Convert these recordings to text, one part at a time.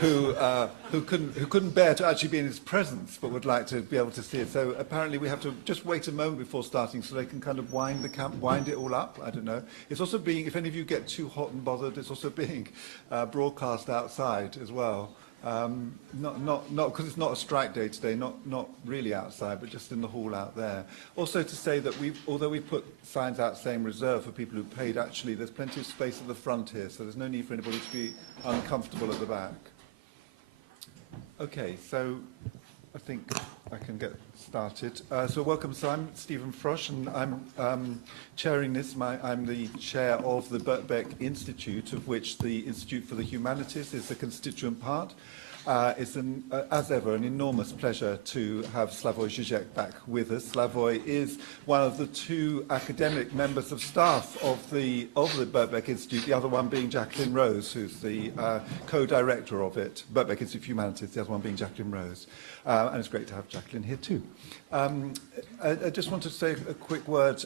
who couldn't bear to actually be in his presence, but would like to be able to see it. So apparently we have to just wait a moment before starting, so they can kind of wind it all up. I don't know. It's also being, if any of you get too hot and bothered, it's also being broadcast outside as well. Not because it's not a strike day today, not really outside, but just in the hall out there. Also to say that although we put signs out saying reserved for people who paid, actually there's plenty of space at the front here, so there's no need for anybody to be uncomfortable at the back. Okay, so I think I can get started. So welcome, so I'm Stephen Frosch, and I'm chairing this. I'm the chair of the Birkbeck Institute, of which the Institute for the Humanities is a constituent part. It's, as ever, an enormous pleasure to have Slavoj Žižek back with us. Slavoj is one of the two academic members of staff of the Birkbeck Institute, the other one being Jacqueline Rose, who's the co-director of it, Birkbeck Institute of Humanities, the other one being Jacqueline Rose. And it's great to have Jacqueline here too. I just wanted to say a quick word.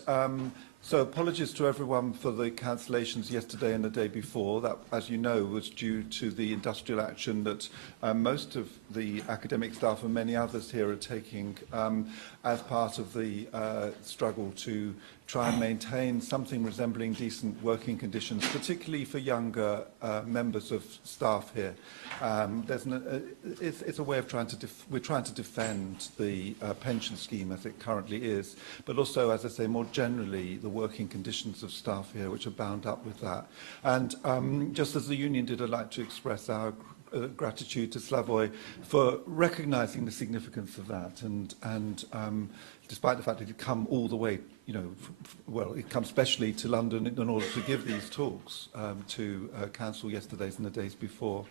So apologies to everyone for the cancellations yesterday and the day before. That, as you know, was due to the industrial action that most of the academic staff and many others here are taking as part of the struggle to try and maintain something resembling decent working conditions, particularly for younger members of staff here. It's a way of we're trying to defend the pension scheme as it currently is, but also, as I say, more generally, the working conditions of staff here, which are bound up with that. And just as the union did, I'd like to express our gratitude to Slavoj for recognising the significance of that, and despite the fact that he'd come all the way, well, it comes specially to London in order to give these talks, to cancel yesterday's and the days before.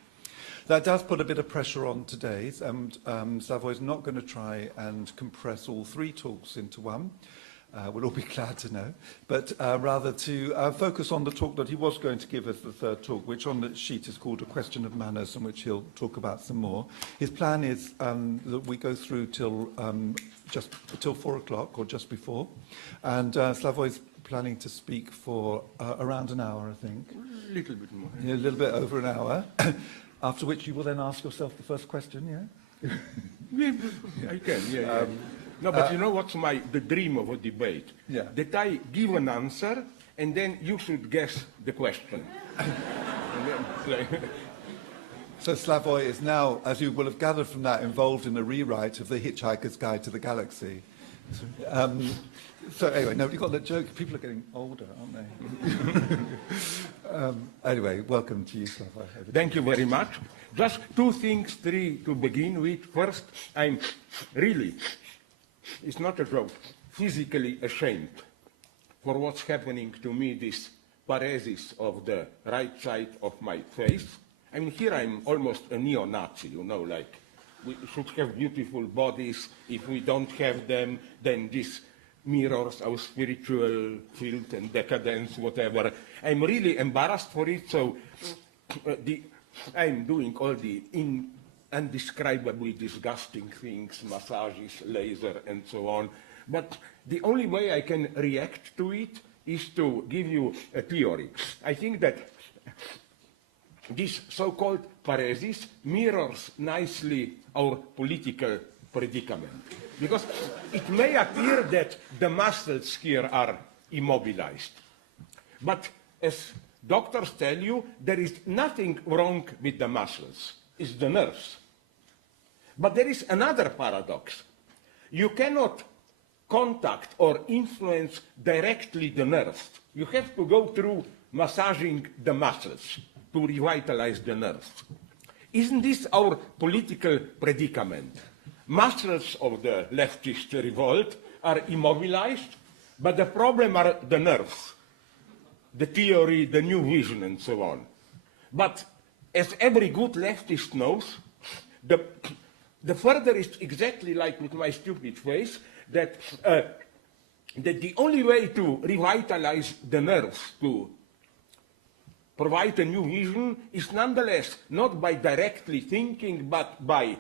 That does put a bit of pressure on today's, and Slavoj is not going to try and compress all three talks into one. We'll all be glad to know, but rather to focus on the talk that he was going to give us, the third talk, which on the sheet is called A Question of Manners, and which he'll talk about some more. His plan is that we go through till 4 o'clock or just before, and Slavoj is planning to speak for around an hour, I think. A little bit more. Yeah, a little bit over an hour, after which you will then ask yourself the first question, yeah? Yeah, I can, yeah. No, but you know what's the dream of a debate? Yeah. That I give an answer, and then you should guess the question. So Slavoj is now, as you will have gathered from that, involved in the rewrite of The Hitchhiker's Guide to the Galaxy. So anyway, nobody got the joke. People are getting older, aren't they? Anyway, welcome to you, Slavoj. Thank you very much. Just three to begin with. First, I'm really, it's not a joke, physically ashamed for what's happening to me, this paresis of the right side of my face. I mean, here I'm almost a neo-Nazi, like we should have beautiful bodies. If we don't have them, then this mirrors our spiritual filth and decadence, whatever. I'm really embarrassed for it, so I'm doing all the indescribably disgusting things, massages, laser, and so on. But the only way I can react to it is to give you a theory. I think that this so-called paresis mirrors nicely our political predicament. Because it may appear that the muscles here are immobilized. But as doctors tell you, there is nothing wrong with the muscles. It's the nerves. But there is another paradox. You cannot contact or influence directly the nerves. You have to go through massaging the muscles to revitalize the nerves. Isn't this our political predicament? Muscles of the leftist revolt are immobilized, but the problem are the nerves, the theory, the new vision, and so on. But as every good leftist knows, the further is exactly like with my stupid face, that the only way to revitalize the nerves, to provide a new vision, is nonetheless not by directly thinking, but by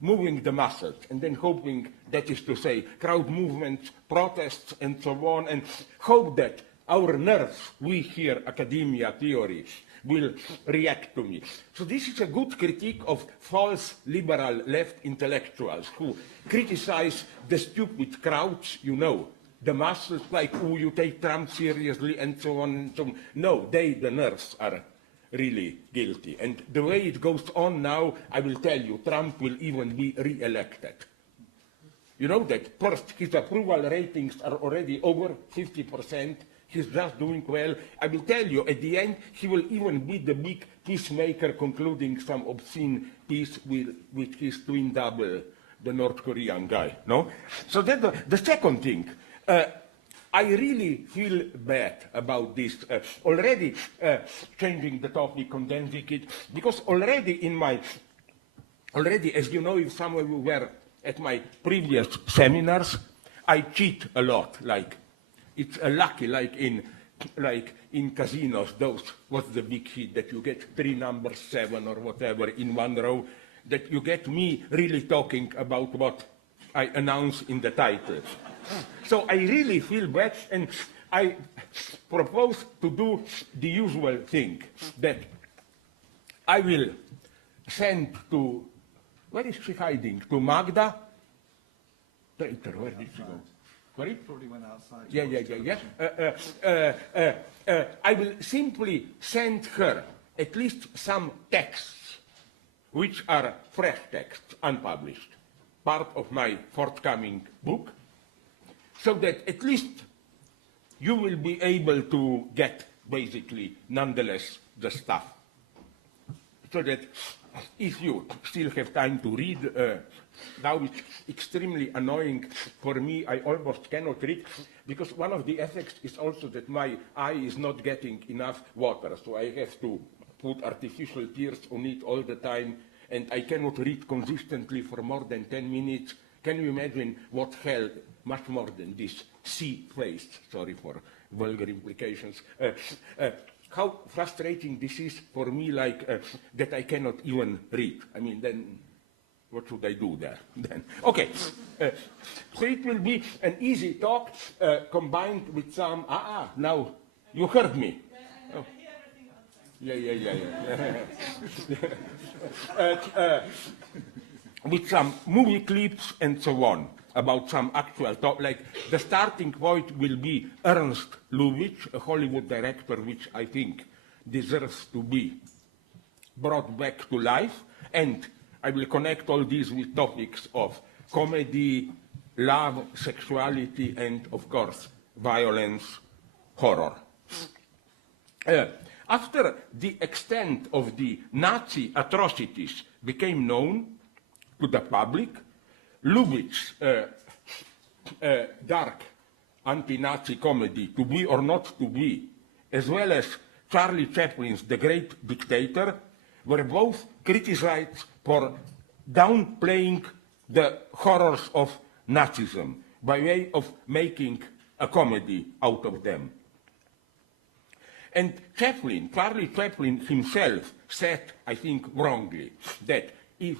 moving the muscles, and then hoping, that is to say, crowd movements, protests, and so on, and hope that our nerves, we here, academia, theory, will react to me. So this is a good critique of false liberal left intellectuals who criticize the stupid crowds, you know, the masses, like, oh, you take Trump seriously, and so on and so on. No, they, the nerds, are really guilty. And the way it goes on now, I will tell you, Trump will even be re-elected. You know that first, his approval ratings are already over 50%. He's just doing well. I will tell you, at the end, he will even be the big peacemaker, concluding some obscene peace with his twin double, the North Korean guy. No? So that's the second thing. I really feel bad about this. Already changing the topic, condensing it, because already, as you know, if some of you were at my previous seminars, I cheat a lot. Like, it's lucky, like in casinos, what's the big hit, that you get 3 numbers 7 or whatever in one row, that you get me really talking about what I announce in the title. So I really feel bad, and I propose to do the usual thing, that I will send to, where is she hiding? To Magda? Traitor, where did she go? Sorry? Probably went outside. Yeah. I will simply send her at least some texts, which are fresh texts, unpublished, part of my forthcoming book, so that at least you will be able to get, basically, nonetheless, the stuff. So that if you still have time to read, now it's extremely annoying for me, I almost cannot read, because one of the effects is also that my eye is not getting enough water, so I have to put artificial tears on it all the time, and I cannot read consistently for more than 10 minutes. Can you imagine what hell, much more than this C-faced, sorry for vulgar implications, how frustrating this is for me, like that I cannot even read. I mean, then what should I do there? Then, okay, so it will be an easy talk combined with some, now you heard me. Oh. Yeah. With some movie clips and so on, about some actual talk, like the starting point will be Ernst Lubitsch, a Hollywood director which I think deserves to be brought back to life, and I will connect all these with topics of comedy, love, sexuality, and of course, violence, horror. After the extent of the Nazi atrocities became known to the public, Lubitsch's dark anti-Nazi comedy, To Be or Not to Be, as well as Charlie Chaplin's The Great Dictator, were both criticized for downplaying the horrors of Nazism by way of making a comedy out of them. And Charlie Chaplin himself said, I think wrongly, that if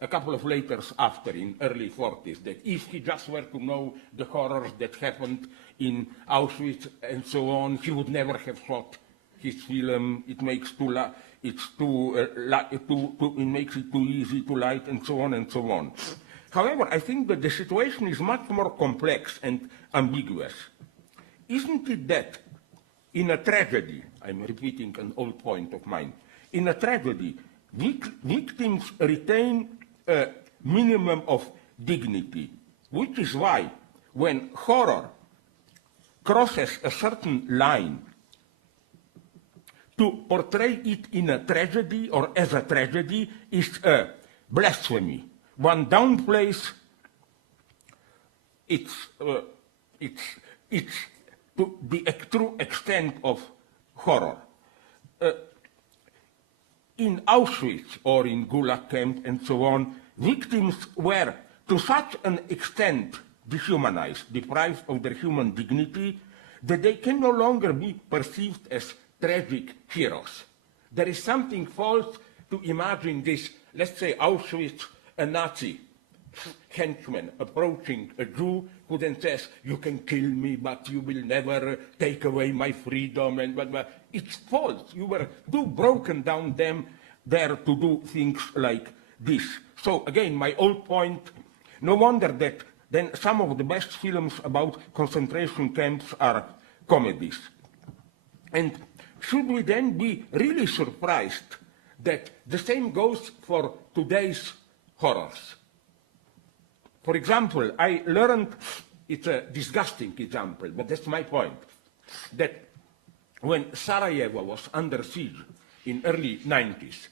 a couple of letters after, in early 40s, that if he just were to know the horrors that happened in Auschwitz and so on, he would never have shot his film. It makes it makes it too easy to light, and so on and so on. However, I think that the situation is much more complex and ambiguous. Isn't it that in a tragedy, I'm repeating an old point of mine, in a tragedy, victims retain a minimum of dignity, which is why when horror crosses a certain line, to portray it in a tragedy or as a tragedy is a blasphemy. One downplays its to the true extent of horror. In Auschwitz or in Gulag camp and so on, victims were to such an extent dehumanized, deprived of their human dignity, that they can no longer be perceived as tragic heroes. There is something false to imagine this, let's say Auschwitz, a Nazi henchman approaching a Jew who then says, "You can kill me, but you will never take away my freedom," and blah, blah. It's false. You were too broken down there to do things like this. So again, my old point, no wonder that then some of the best films about concentration camps are comedies. And should we then be really surprised that the same goes for today's horrors? For example, I learned, it's a disgusting example, but that's my point, that when Sarajevo was under siege in early 90s,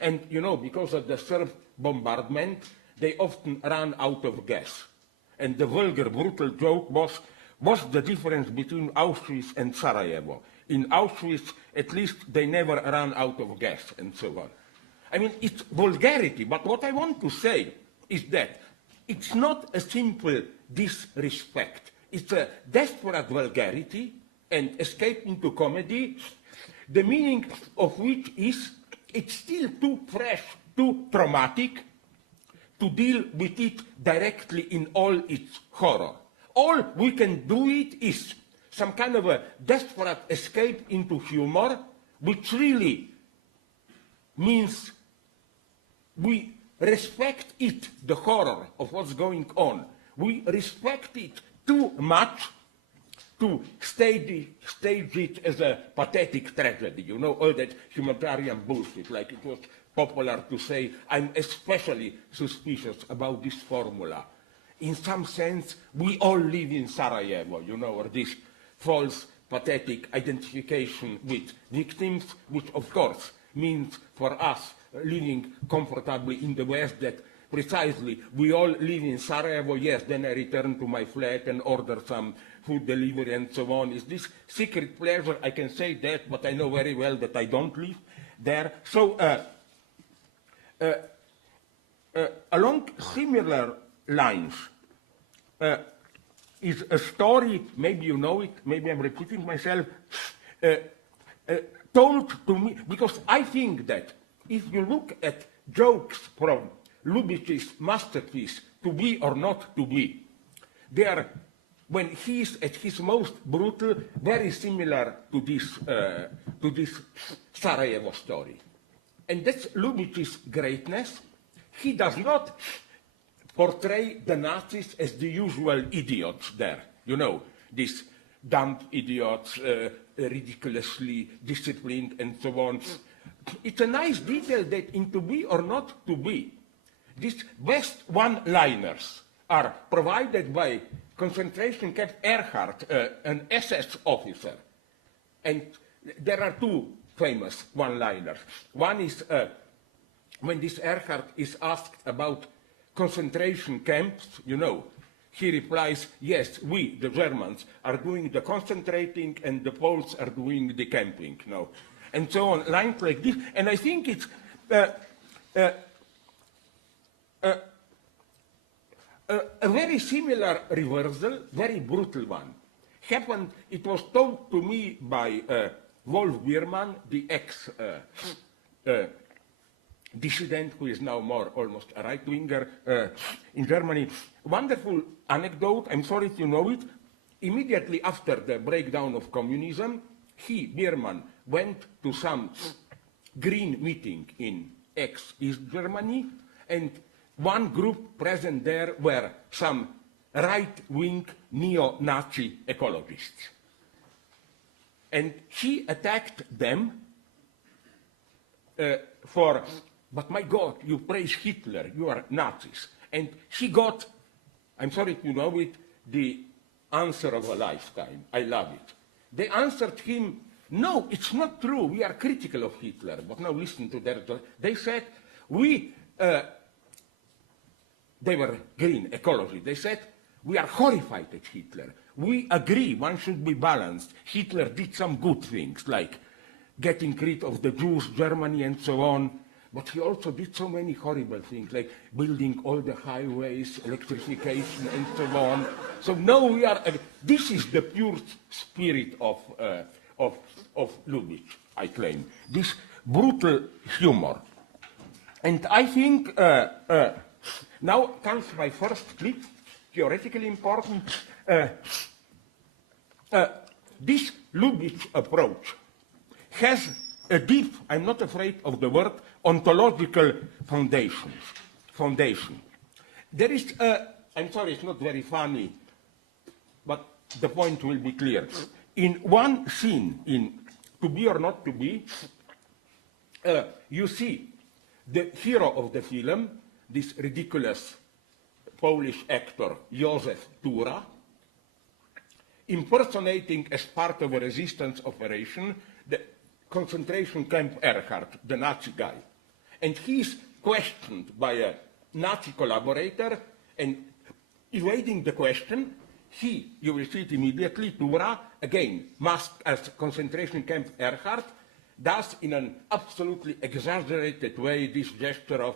and you know, because of the Serb bombardment, they often ran out of gas. And the vulgar, brutal joke was, what's the difference between Auschwitz and Sarajevo? In Auschwitz, at least they never ran out of gas, and so on. I mean, it's vulgarity, but what I want to say is that it's not a simple disrespect. It's a desperate vulgarity and escape into comedy, the meaning of which is it's still too fresh, too traumatic to deal with it directly in all its horror. All we can do it is some kind of a desperate escape into humor, which really means we respect it, the horror of what's going on. We respect it too much to stage it as a pathetic tragedy. You know, all that humanitarian bullshit, like it was popular to say, I'm especially suspicious about this formula. In some sense, we all live in Sarajevo, you know, or this false, pathetic identification with victims, which of course means for us living comfortably in the West that precisely we all live in Sarajevo, yes, then I return to my flat and order some food delivery and so on. Is this secret pleasure? I can say that, but I know very well that I don't live there. So along similar lines is a story, maybe you know it, maybe I'm repeating myself, told to me, because I think that if you look at jokes from Lubitsch's masterpiece, To Be or Not to Be, they are, when he's at his most brutal, very similar to this Sarajevo story. And that's Lubitsch's greatness. He does not portray the Nazis as the usual idiots there. You know, these dumb idiots, ridiculously disciplined and so on. It's a nice detail that in To Be or Not to Be, these best one-liners are provided by concentration camp Erhard, an SS officer. And there are two famous one-liners. One is when this Erhard is asked about concentration camps, you know, he replies, yes, we, the Germans, are doing the concentrating and the Poles are doing the camping, you know, and so on, lines like this. And I think it's a very similar reversal, very brutal one. Happened, it was told to me by Wolf Biermann, the dissident who is now more almost a right-winger in Germany. Wonderful anecdote, I'm sorry if you know it. Immediately after the breakdown of communism, he, Biermann, went to some green meeting in ex-East Germany, and one group present there were some right-wing neo-Nazi ecologists. And he attacked them but my God, you praise Hitler, you are Nazis. And he got, I'm sorry if you know it, the answer of a lifetime. I love it. They answered him, no, it's not true, we are critical of Hitler. But now listen to their, they said, they were green, ecology. They said, we are horrified at Hitler. We agree one should be balanced. Hitler did some good things, like getting rid of the Jews, Germany, and so on. But he also did so many horrible things, like building all the highways, electrification, and so on. So now we are, this is the pure spirit of Lubitsch, I claim. This brutal humor. And I think, Now comes my first clip, theoretically important. This Lubitsch approach has a deep, I'm not afraid of the word, ontological foundation. There is I'm sorry, it's not very funny, but the point will be clear. In one scene, in To Be or Not to Be, you see the hero of the film, this ridiculous Polish actor, Józef Tura, impersonating as part of a resistance operation the concentration camp Erhard, the Nazi guy. And he's questioned by a Nazi collaborator, and evading the question, you will see it immediately, Tura, again, masked as concentration camp Erhard, does in an absolutely exaggerated way this gesture of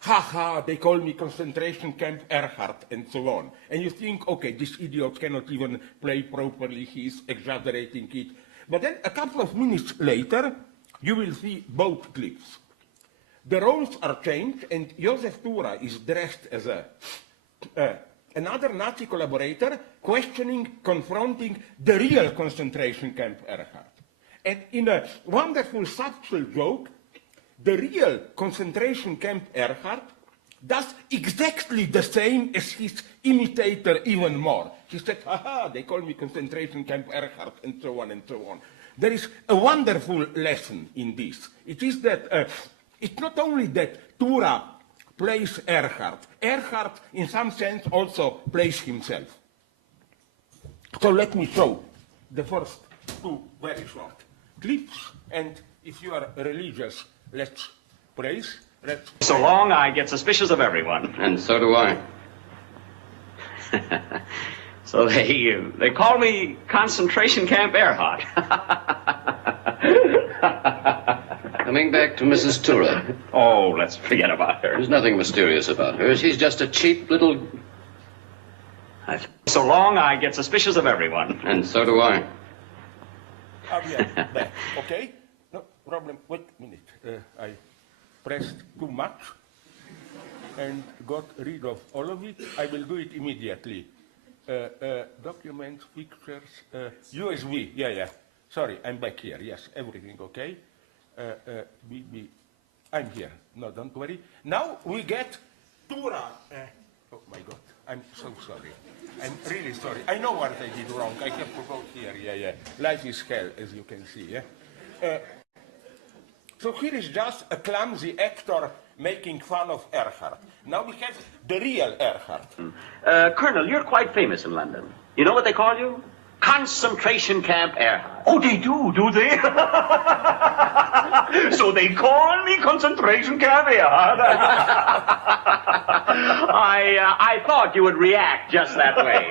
ha, they call me concentration camp Erhard, and so on. And you think, okay, this idiot cannot even play properly, he's exaggerating it. But then a couple of minutes later, you will see both clips. The roles are changed, and Józef Tura is dressed as another Nazi collaborator, questioning, confronting the real concentration camp Erhard. And in a wonderful subtle joke, the real concentration camp Erhard does exactly the same as his imitator, even more. He said, haha, they call me concentration camp Erhard, and so on and so on. There is a wonderful lesson in this. It is that it's not only that Tura plays Erhard. Erhard, in some sense, also plays himself. So let me show the first two very short clips, and if you are religious, let's praise. So long, I get suspicious of everyone. And so do I. So they call me concentration camp Erhard. Coming back to Mrs. Tura. Oh, let's forget about her. There's nothing mysterious about her. She's just a cheap little... So long, I get suspicious of everyone. And so do I. Yeah, okay? No problem. Wait a minute. I pressed too much and got rid of all of it. I will do it immediately. Documents, pictures, USB. Yeah. Sorry, I'm back here. Yes, everything okay? I'm here. No, don't worry. Now we get Tura. Oh my God, I'm so sorry. I'm really sorry. I know what I did wrong. I have to go here. Yeah. Life is hell, as you can see. Yeah. So here is just a clumsy actor making fun of Erhard. Now we have the real Erhard. Colonel, you're quite famous in London. You know what they call you? Concentration camp Erhard. Oh, they do they? So they call me concentration camp Erhard. I thought you would react just that way.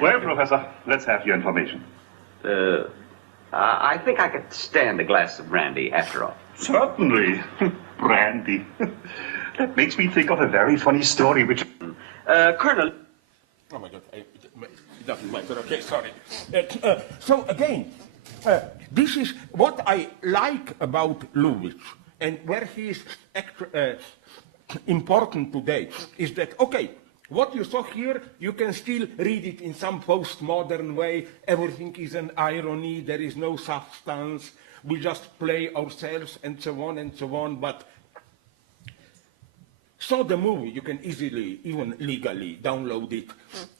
Well, Professor, let's have your information. I think I could stand a glass of brandy after all. Certainly. Brandy. That makes me think of a very funny story which... Colonel... Oh my God, it doesn't matter. Okay, sorry. So again, this is what I like about Lubitsch, and where he is important today, is that, okay, what you saw here, you can still read it in some postmodern way. Everything is an irony, there is no substance, we just play ourselves, and so on, but saw the movie, you can easily, even legally, download it.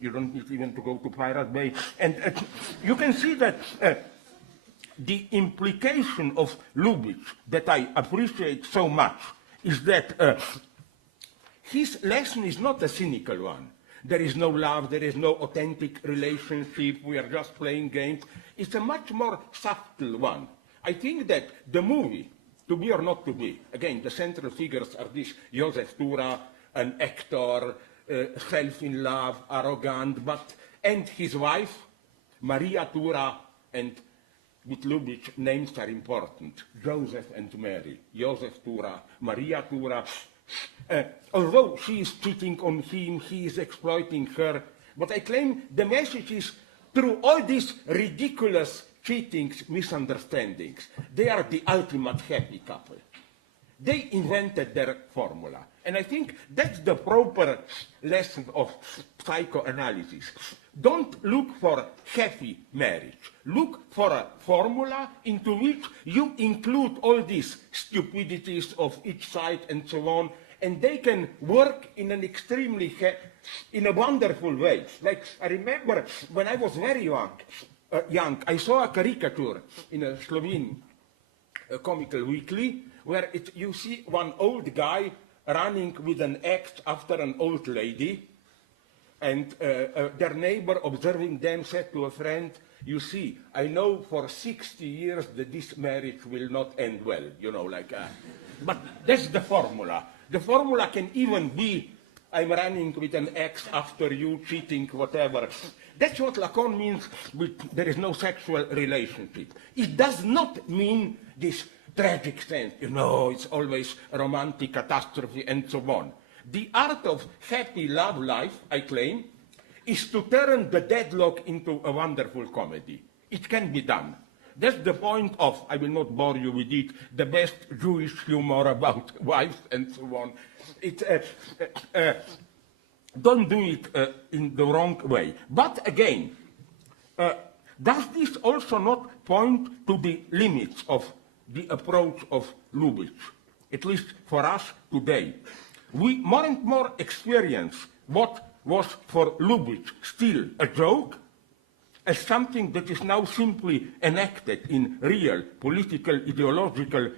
You don't need even to go to Pirate Bay. And you can see that the implication of Lubitsch that I appreciate so much is that his lesson is not a cynical one. There is no love, there is no authentic relationship, we are just playing games. It's a much more subtle one. I think that the movie, To Be or Not to Be, again, the central figures are this Józef Tura, an actor, self-in-love, arrogant, and his wife, Maria Tura, and with Lubitsch, names are important. Joseph and Mary, Józef Tura, Maria Tura. Although she is cheating on him, he is exploiting her, but I claim the message is, through all these ridiculous cheatings, misunderstandings, they are the ultimate happy couple. they invented their formula. And I think that's the proper lesson of psychoanalysis. Don't look for happy marriage. Look for a formula into which you include all these stupidities of each side and so on, and they can work in an extremely, in a wonderful way. Like, I remember when I was very young, I saw a caricature in a Slovene comical weekly where you see one old guy running with an axe after an old lady, and their neighbor observing them said to a friend, you see, I know for 60 years that this marriage will not end well, you know, like, but that's the formula. The formula can even be, I'm running with an axe after you, cheating, whatever. That's what Lacan means with there is no sexual relationship. It does not mean this tragic sense, you know, it's always a romantic catastrophe and so on. The art of happy love life, I claim, is to turn the deadlock into a wonderful comedy. It can be done. That's the point of, I will not bore you with it, the best Jewish humor about wives and so on. Don't do it in the wrong way. But again, does this also not point to the limits of the approach of Lubitsch, at least for us today? We more and more experience what was for Lubitsch still a joke as something that is now simply enacted in real political, ideological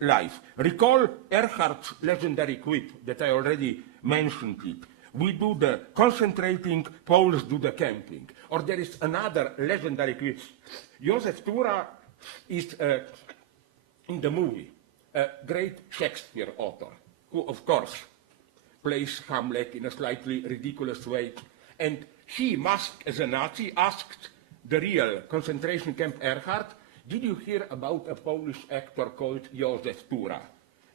life. Recall Erhard's legendary quip that I already mentioned it. We do the concentrating, Poles do the camping. Or there is another legendary quip. Josef Tura is, in the movie, a great Shakespeare author, who, of course, plays Hamlet in a slightly ridiculous way. And he, masked as a Nazi, asked the real concentration camp Erhard, did you hear about a Polish actor called Josef Tura?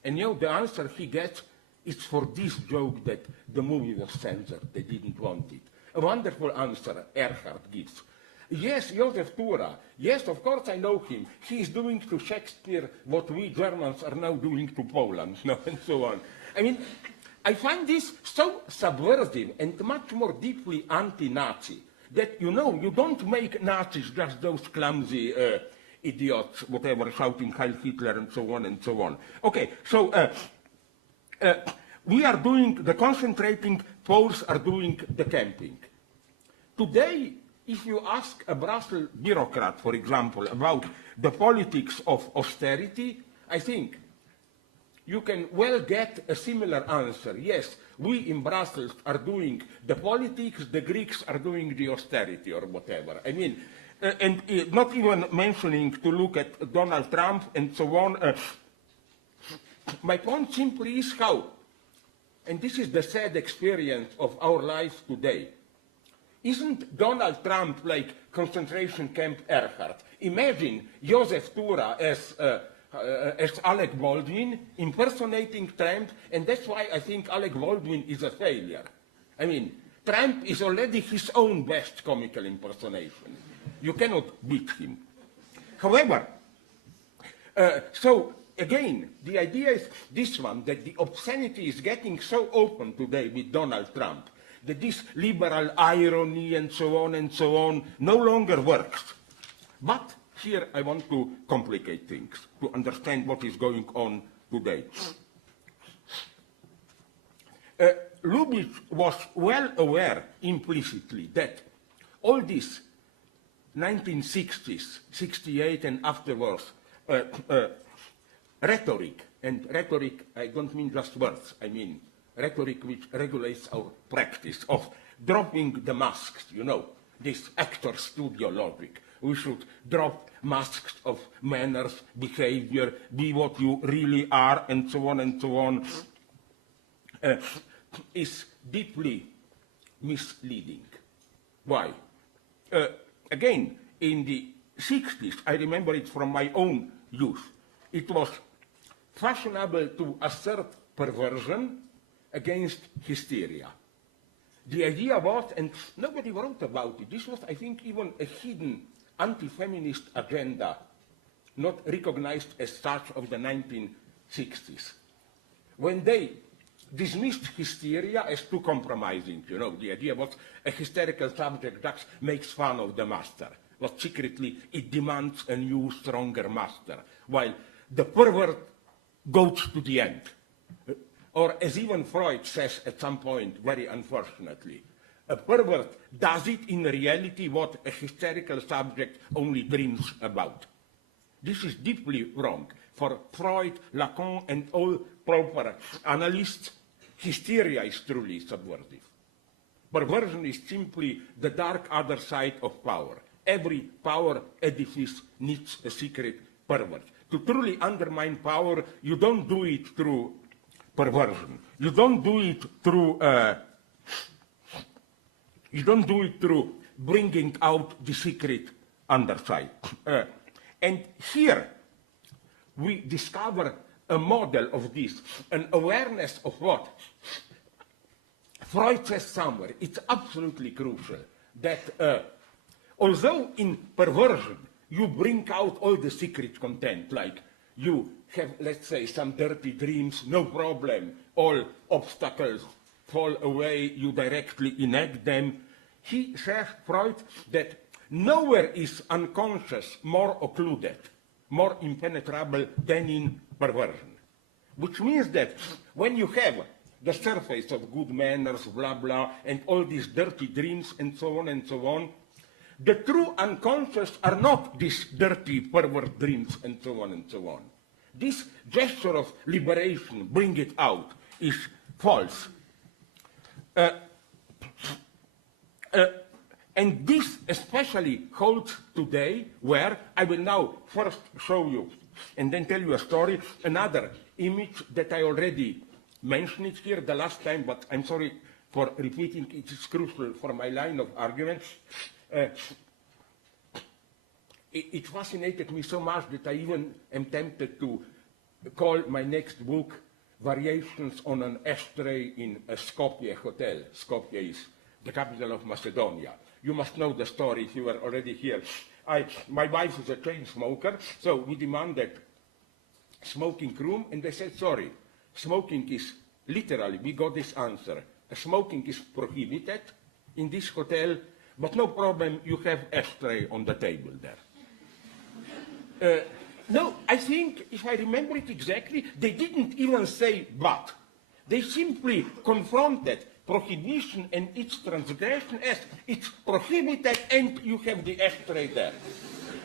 And you know, the answer he gets, it's for this joke that the movie was censored. They didn't want it. A wonderful answer Erhard gives. Yes, Josef Tura. Yes, of course I know him. He is doing to Shakespeare what we Germans are now doing to Poland, no, and so on. I mean, I find this so subversive and much more deeply anti-Nazi that, you know, you don't make Nazis just those clumsy idiots, whatever, shouting Heil Hitler and so on and so on. Okay, so we are doing the concentrating, Poles are doing the camping. Today, if you ask a Brussels bureaucrat, for example, about the politics of austerity, I think you can well get a similar answer. Yes, we in Brussels are doing the politics, the Greeks are doing the austerity or whatever. I mean, and not even mentioning to look at Donald Trump and so on. My point simply is how, and this is the sad experience of our lives today, isn't Donald Trump like concentration camp Erhard? Imagine Josef Tura as Alec Baldwin impersonating Trump, and that's why I think Alec Baldwin is a failure. I mean, Trump is already his own best comical impersonation. You cannot beat him. However, so again, the idea is this one, that the obscenity is getting so open today with Donald Trump, that this liberal irony and so on no longer works. But here I want to complicate things to understand what is going on today. Lubitsch was well aware implicitly that all this 1960s, 68 and afterwards, rhetoric, and rhetoric, I don't mean just words, I mean rhetoric which regulates our practice of dropping the masks, you know, this actor studio logic. We should drop masks of manners, behavior, be what you really are, and so on, is deeply misleading. Why? Again, in the 60s, I remember it from my own youth, it was fashionable to assert perversion against hysteria. The idea was, and nobody wrote about it, this was, I think, even a hidden anti-feminist agenda, not recognized as such of the 1960s 60s, when they dismissed hysteria as too compromising. You know, the idea was a hysterical subject that makes fun of the master, but secretly it demands a new, stronger master, while the pervert goes to the end. Or as even Freud says at some point, very unfortunately, a pervert does it in reality what a hysterical subject only dreams about. This is deeply wrong. For Freud, Lacan, and all proper analysts, hysteria is truly subversive. Perversion is simply the dark other side of power. Every power edifice needs a secret pervert. To truly undermine power, you don't do it through perversion. You don't do it through bringing out the secret underside. And here we discover a model of this, an awareness of what Freud says somewhere. It's absolutely crucial that although in perversion you bring out all the secret content, like you have, let's say, some dirty dreams, no problem, all obstacles fall away, you directly enact them. He says, Freud, that nowhere is unconscious more occluded, more impenetrable than in perversion. Which means that when you have the surface of good manners, blah, blah, and all these dirty dreams and so on, the true unconscious are not these dirty pervert dreams and so on. This gesture of liberation, bring it out, is false. And this especially holds today, where I will now first show you and then tell you a story, another image that I already mentioned it here the last time, but I'm sorry for repeating, it is crucial for my line of argument. It fascinated me so much that I even am tempted to call my next book Variations on an Ashtray in a Skopje Hotel. Skopje is the capital of Macedonia. You must know the story if you were already here. My wife is a chain smoker, so we demanded smoking room, and they said, sorry, smoking is literally, we got this answer, smoking is prohibited in this hotel, but no problem, you have ashtray on the table there. No, I think, if I remember it exactly, they didn't even say but. They simply confronted prohibition and its transgression as it's prohibited and you have the ashtray there.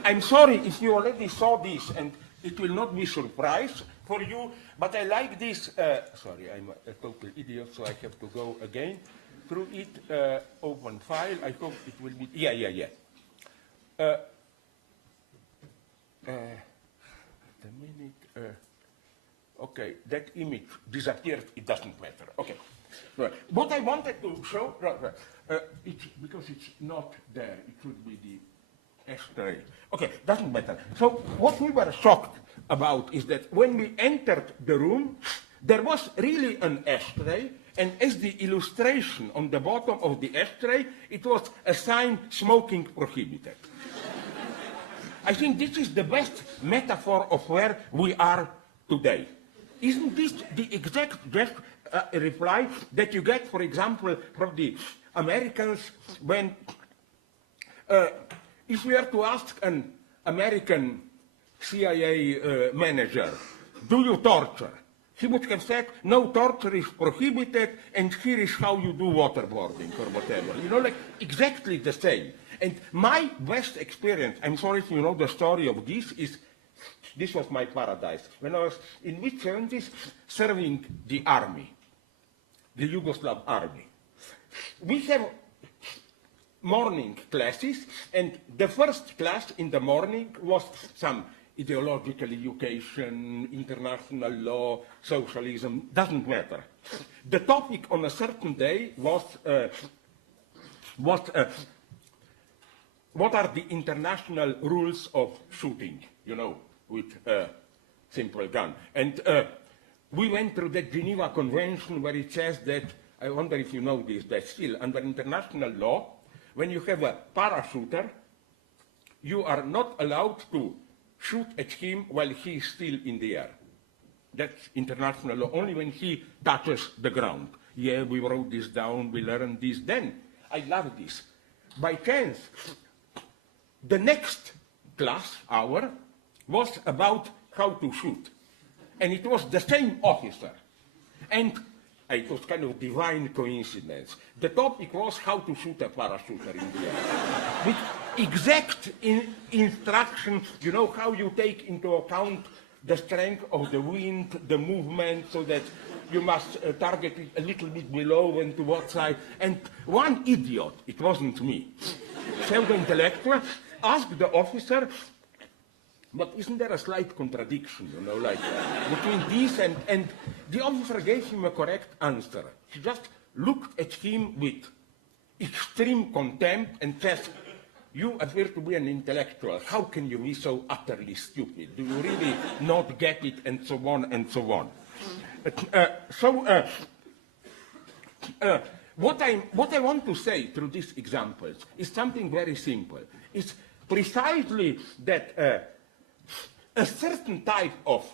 I'm sorry if you already saw this and it will not be a surprise for you, but I like this. Sorry, I'm a total idiot, so I have to go again through it. Open file. I hope it will be. Yeah. The minute. Okay, that image disappeared. It doesn't matter. Okay. Right. What I wanted to show, because it's not there, it should be the ashtray. Okay, doesn't matter. So what we were shocked about is that when we entered the room, there was really an ashtray, and as the illustration on the bottom of the ashtray, it was a sign smoking prohibited. I think this is the best metaphor of where we are today. Isn't this the exact reply that you get, for example, from the Americans when, if we are to ask an American CIA manager, do you torture? He would have said, no, torture is prohibited, and here is how you do waterboarding or whatever. You know, like exactly the same. And my best experience, I'm sorry if you know the story of this, is this was my paradise. When I was in mid-70s serving the army, the Yugoslav army. We have morning classes, and the first class in the morning was some ideological education, international law, socialism, doesn't matter. The topic on a certain day was what are the international rules of shooting, you know, with a simple gun. And we went through the Geneva Convention where it says that, I wonder if you know this, that still under international law, when you have a parachuter, you are not allowed to shoot at him while he is still in the air. That's international law, only when he touches the ground. Yeah, we wrote this down, we learned this. Then, I love this. By chance, the next class hour was about how to shoot. And it was the same officer. And it was kind of divine coincidence. The topic was how to shoot a parachuter in the air. With exact instructions, you know, how you take into account the strength of the wind, the movement, so that you must target it a little bit below and to what side. And one idiot, it wasn't me, pseudo-intellectual, asked the officer, but isn't there a slight contradiction, you know, like between this and the officer gave him a correct answer. He just looked at him with extreme contempt and said, you appear to be an intellectual. How can you be so utterly stupid? Do you really not get it? And so on and so on. What I want to say through these examples is something very simple. It's precisely that a certain type of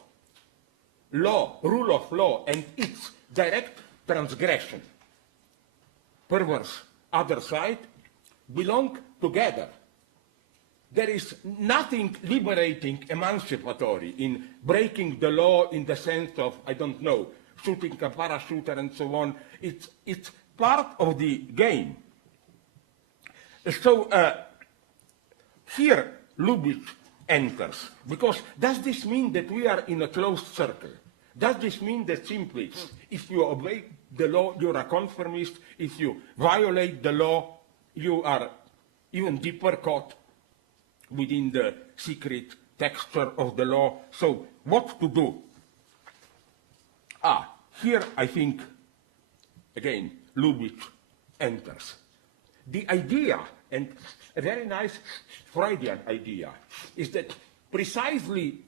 law, rule of law, and its direct transgression, perverse other side, belong together. There is nothing liberating, emancipatory in breaking the law in the sense of, I don't know, shooting a parachuter and so on. It's part of the game. So here Lubitsch enters, because does this mean that we are in a closed circle? Does this mean that simply, if you obey the law, you're a conformist? If you violate the law, you are even deeper caught within the secret texture of the law? So what to do? Here I think, again, Lubitsch enters. The idea, and a very nice Freudian idea, is that precisely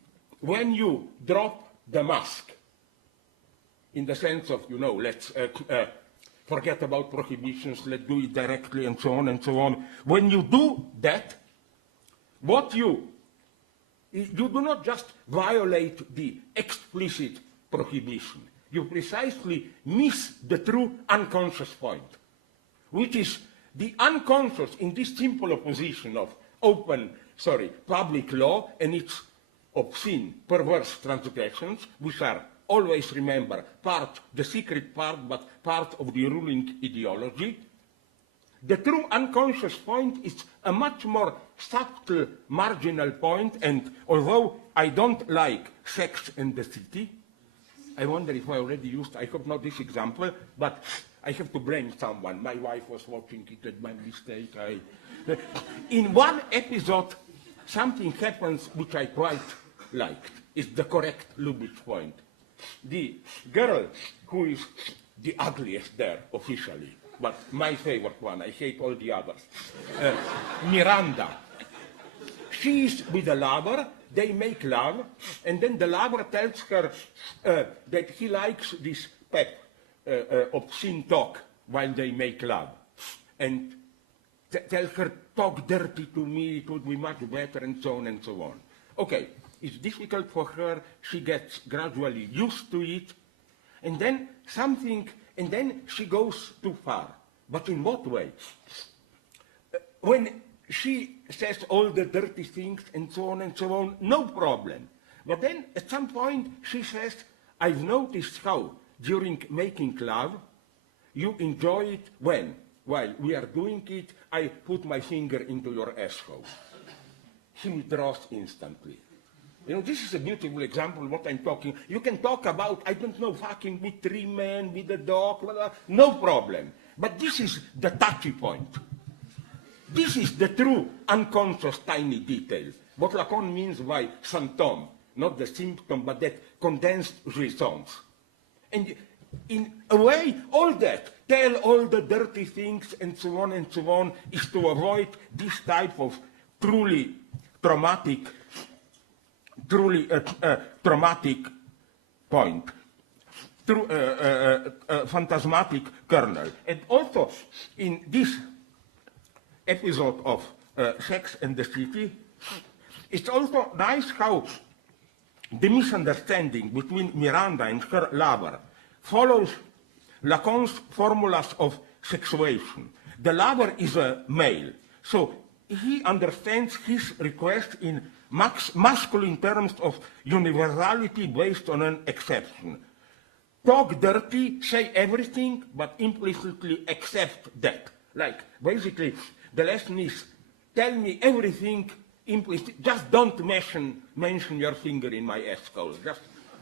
when you drop the mask, in the sense of, you know, let's forget about prohibitions, let's do it directly, and so on and so on. When you do that, what you do not just violate the explicit prohibition, you precisely miss the true unconscious point, which is the unconscious in this simple opposition of public law and its obscene, perverse transgressions, which are always, remember, the secret part, but part of the ruling ideology. The true unconscious point is a much more subtle, marginal point, and although I don't like Sex and the City, I wonder if I already used, I hope not this example, but I have to blame someone. My wife was watching it at my mistake. In one episode, something happens which I quite liked. It's the correct Lubitsch point. The girl who is the ugliest there officially, but my favorite one, I hate all the others, Miranda. She is with a lover, they make love, and then the lover tells her that he likes this obscene talk while they make love. And tells her, talk dirty to me, it would be much better, and so on and so on. Okay, it's difficult for her, she gets gradually used to it, and then she goes too far. But in what way? When she says all the dirty things and so on, no problem. But then at some point she says, I've noticed how during making love you enjoy it when, while we are doing it, I put my finger into your asshole. He withdraws instantly. You know, this is a beautiful example of what I'm talking. You can talk about, I don't know, fucking with 3 men, with a dog, blah, blah, no problem. But this is the touchy point. This is the true unconscious tiny detail. What Lacan means by symptom, not the symptom, but that condensed response. And in a way, all that, tell all the dirty things and so on, is to avoid this type of truly traumatic point, phantasmatic kernel. And also, in this episode of Sex and the City, it's also nice how the misunderstanding between Miranda and her lover follows Lacan's formulas of sexuation. The lover is a male, so he understands his request in masculine terms of universality based on an exception. Talk dirty, say everything, but implicitly accept that. Like, basically, the lesson is, tell me everything implicit, just don't mention your finger in my asshole.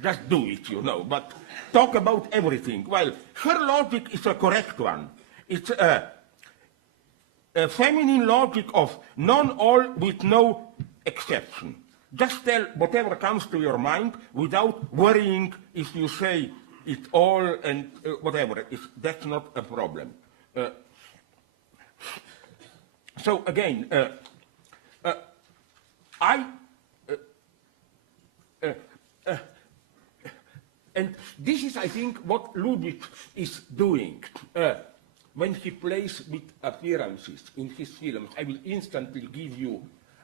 Just do it, you know, but talk about everything. Well, her logic is a correct one. It's a feminine logic of none-all with no exception. Just tell whatever comes to your mind without worrying if you say it all and whatever. That's not a problem. So again, and this is, I think, what Lubitsch is doing. When he plays with appearances in his films, I will instantly give you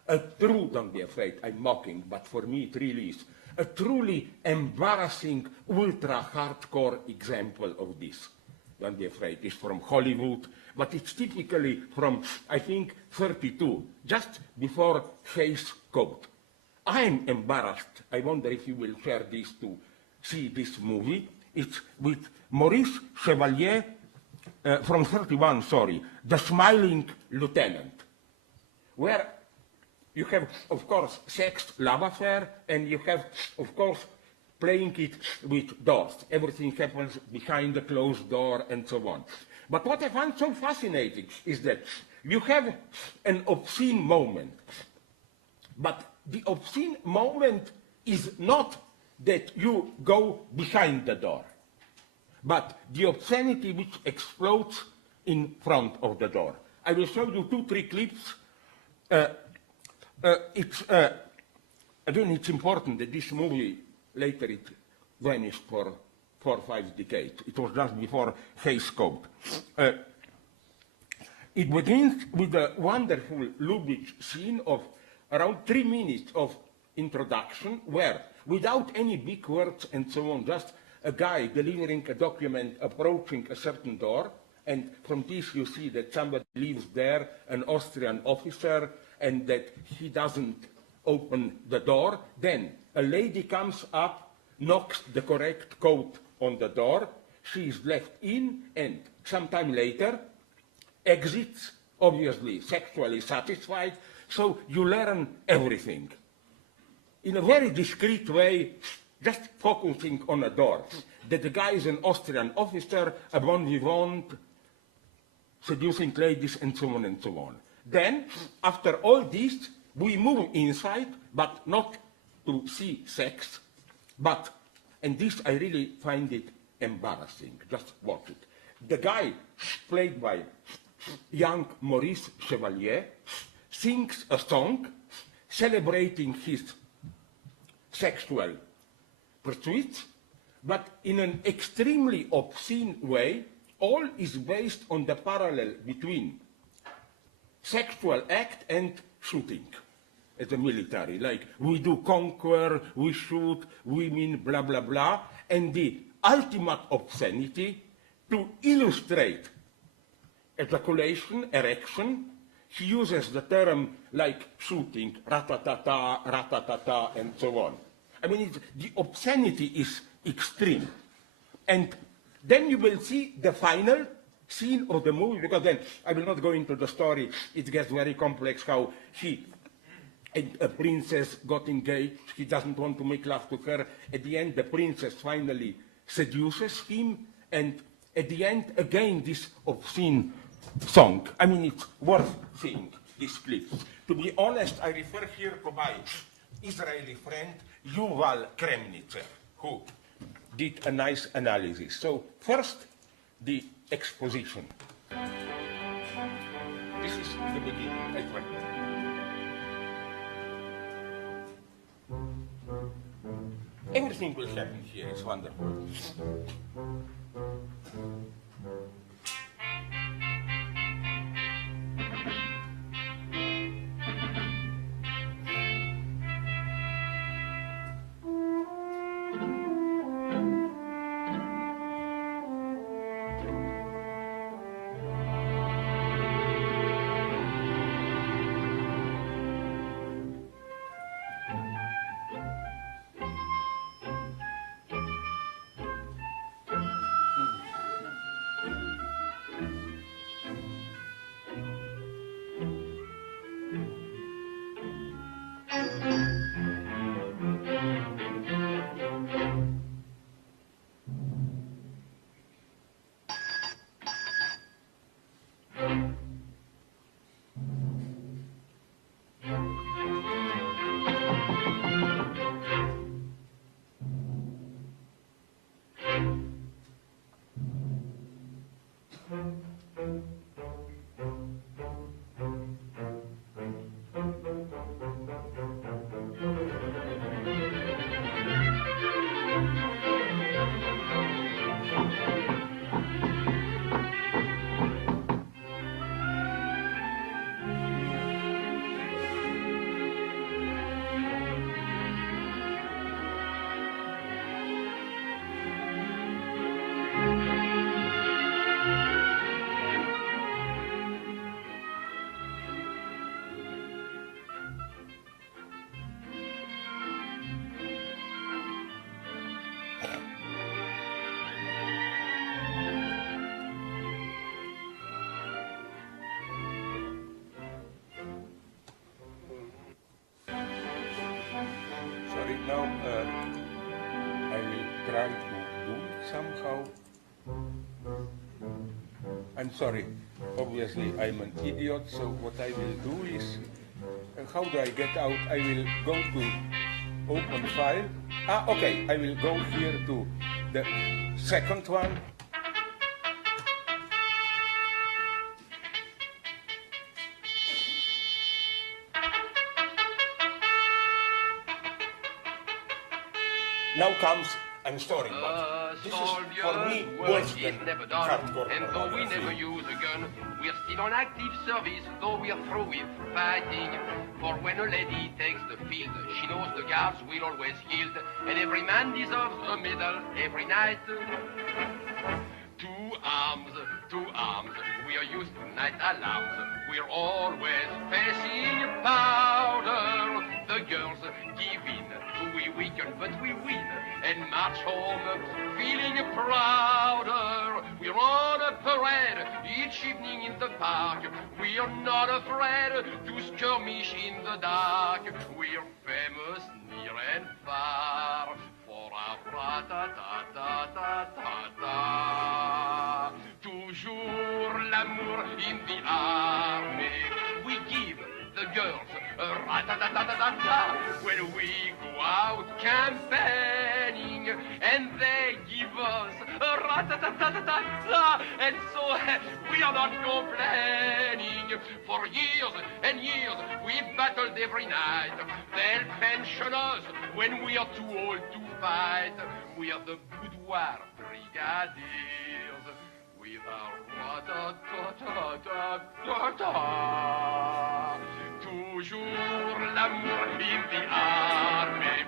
a true, don't be afraid, I'm mocking, but for me it really is, a truly embarrassing, ultra-hardcore example of this. Don't be afraid, it's from Hollywood, but it's typically from, I think, 32, just before Hayes' Code. I'm embarrassed. I wonder if you will share this to see this movie. It's with Maurice Chevalier, from 31, sorry, The Smiling Lieutenant, where you have, of course, sex, love affair, and you have, of course, playing it with doors. Everything happens behind the closed door and so on. But what I find so fascinating is that you have an obscene moment, but the obscene moment is not that you go behind the door, but the obscenity which explodes in front of the door. I will show you 2-3 clips. Again, it's important that this movie, later it vanished for 4 or 5 decades. It was just before Hayes' Code. It begins with a wonderful Lubitsch scene of around 3 minutes of introduction where, without any big words and so on, just a guy delivering a document approaching a certain door, and from this you see that somebody lives there, an Austrian officer, and that he doesn't open the door. Then a lady comes up, knocks the correct code on the door, she is left in, and sometime later exits, obviously sexually satisfied, so you learn everything. In a very discreet way, just focusing on a door, that the guy is an Austrian officer, a bon vivant, seducing ladies, and so on and so on. Then, after all this, we move inside, but not to see sex, but, and this I really find it embarrassing, just watch it. The guy, played by young Maurice Chevalier, sings a song celebrating his sexual pursuits, but in an extremely obscene way. All is based on the parallel between sexual act and shooting at the military. Like, we do conquer, we shoot, women, blah, blah, blah, and the ultimate obscenity to illustrate ejaculation, erection. He uses the term like shooting, ratatata, ratatata, and so on. I mean, the obscenity is extreme. And then you will see the final scene of the movie, because then I will not go into the story. It gets very complex how he and a princess got engaged. He doesn't want to make love to her. At the end, the princess finally seduces him. And at the end, again, this obscene song. I mean, it's worth seeing, these clips. To be honest, I refer here to my Israeli friend, Yuval Kremnitzer, who did a nice analysis. So first, the exposition. This is the beginning, I think. Everything will happen here, it's wonderful. now I will try to do it somehow. I'm sorry, obviously I'm an idiot, so what I will do is, how do I get out? I will go to open file. Okay, I will go here to the second one. Now comes, I'm sorry, but this is for me worse than hardcore and though we never use a gun, we're still on active service, though we're through with fighting. For when a lady takes the field, she knows the guards will always yield, and every man deserves a medal every night. Two arms, we are used to night alarms. We're always facing powder. The girls give in, we weaken, but we win, and march home feeling prouder. We're on a parade each evening in the park. We're not afraid to skirmish in the dark. We're famous near and far for our ra-ta-ta-ta-ta-ta-ta. Toujours l'amour in the army. We give the girls a ra-ta-ta-ta-ta-ta when we go out campaigning, and they give us a ra-ta-ta-ta-ta-ta, and so we are not complaining. For years and years we've battled every night. They'll pension us when we are too old to fight. We are the boudoir brigadiers with our ra-ta-ta-ta-ta-ta. Toujours l'amour in the army.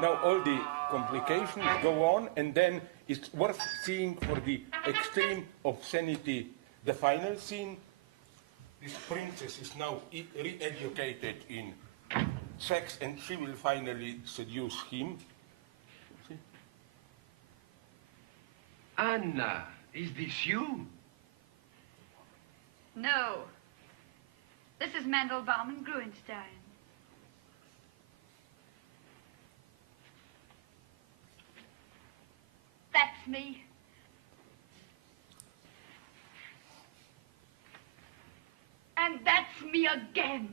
Now all the complications go on, and then it's worth seeing for the extreme obscenity the final scene. This princess is now re-educated in sex, and she will finally seduce him. See? Anna, is this you? No. This is Mandelbaum and Gruenstein. That's me. And that's me again.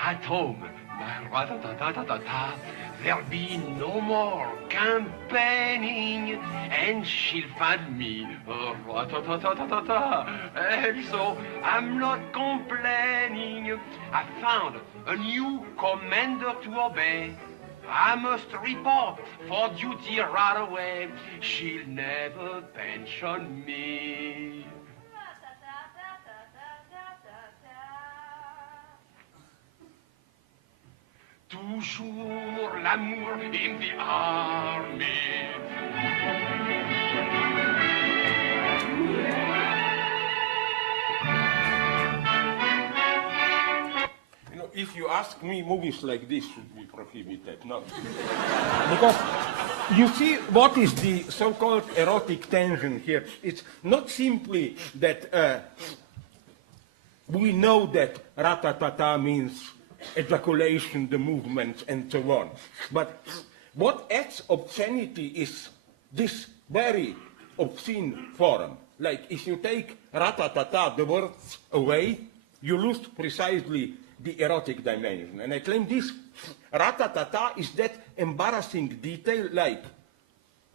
At home, my ra-ta-ta-ta-ta-ta, there'll be no more campaigning, and she'll find me ra-ta-ta-ta-ta-ta, and so I'm not complaining. I found a new commander to obey. I must report for duty right away. She'll never pension me. Toujours l'amour in the army. You know, if you ask me, movies like this should be prohibited. No, because you see what is the so-called erotic tension here? It's not simply that we know that ratatata means ejaculation, the movements, and so on. But what adds obscenity is this very obscene form. Like if you take ratatata, the words away, you lose precisely the erotic dimension. And I claim this ratatata is that embarrassing detail, like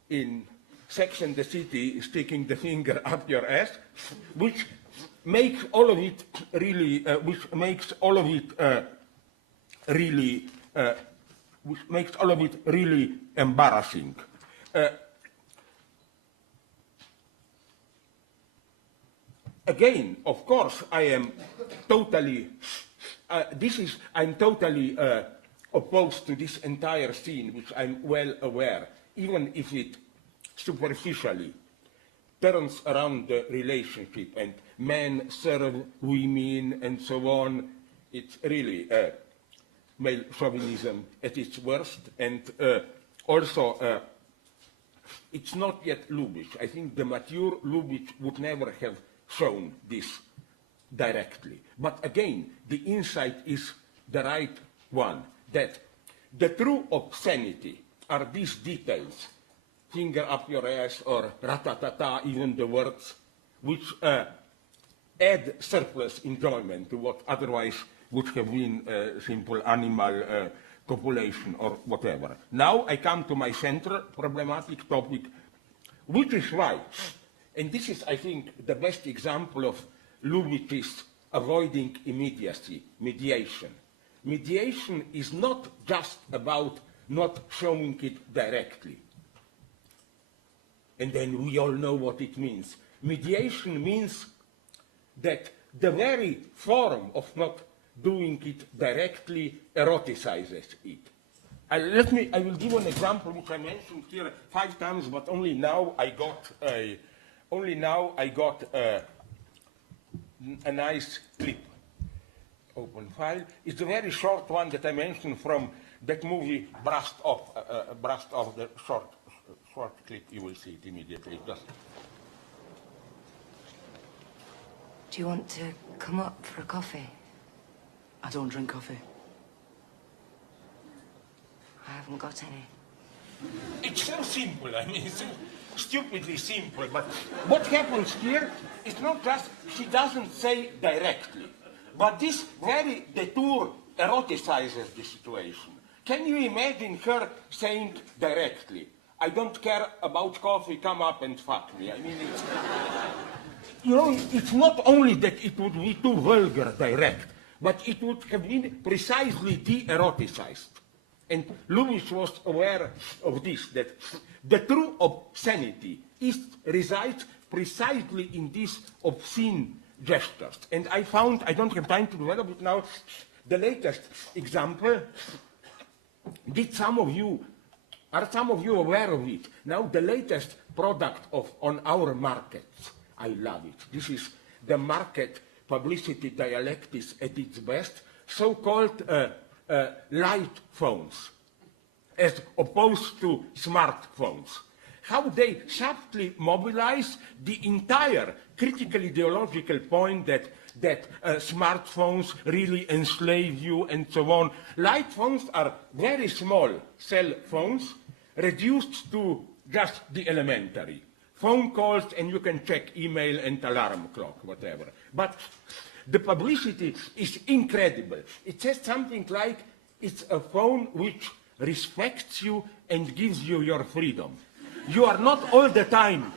in Sex and the City, sticking the finger up your ass, which makes all of it really, really embarrassing. Again, of course, I am totally, I'm totally opposed to this entire scene, which I'm well aware, even if it superficially turns around the relationship and men serve women and so on. It's really male chauvinism at its worst, and also it's not yet Lubitsch. I think the mature Lubitsch would never have shown this directly. But again, the insight is the right one, that the true obscenity are these details, finger up your ass or ratatata, even the words, which add surplus enjoyment to what otherwise would have been simple animal copulation or whatever. Now I come to my central problematic topic, which is why, and this is, I think, the best example of Lubitsch's avoiding immediacy, mediation. Mediation is not just about not showing it directly. And then we all know what it means. Mediation means that the very form of not doing it directly eroticizes it. I will give an example which I mentioned here 5 times, but only now I got a nice clip. Open file. It's a very short one that I mentioned from that movie, Brust Off, the short clip. You will see it immediately. Just. Do you want to come up for a coffee? I don't drink coffee. I haven't got any. It's so simple. I mean, it's so stupidly simple. But what happens here is not just she doesn't say directly, but this very detour eroticizes the situation. Can you imagine her saying directly, I don't care about coffee, come up and fuck me? I mean, it's, you know, it's not only that it would be too vulgar direct, but it would have been precisely de-eroticized. And Lubitsch was aware of this, that the true obscenity resides precisely in these obscene gestures. And I found, I don't have time to develop it now, the latest example. Are some of you aware of it? Now the latest product on our markets, I love it. This is the market publicity dialectics at its best, so-called light phones, as opposed to smartphones. How they subtly mobilize the entire critical ideological point that smartphones really enslave you and so on. Light phones are very small cell phones reduced to just the elementary. Phone calls and you can check email and alarm clock, whatever. But the publicity is incredible. It says something like, it's a phone which respects you and gives you your freedom. You are not all the time.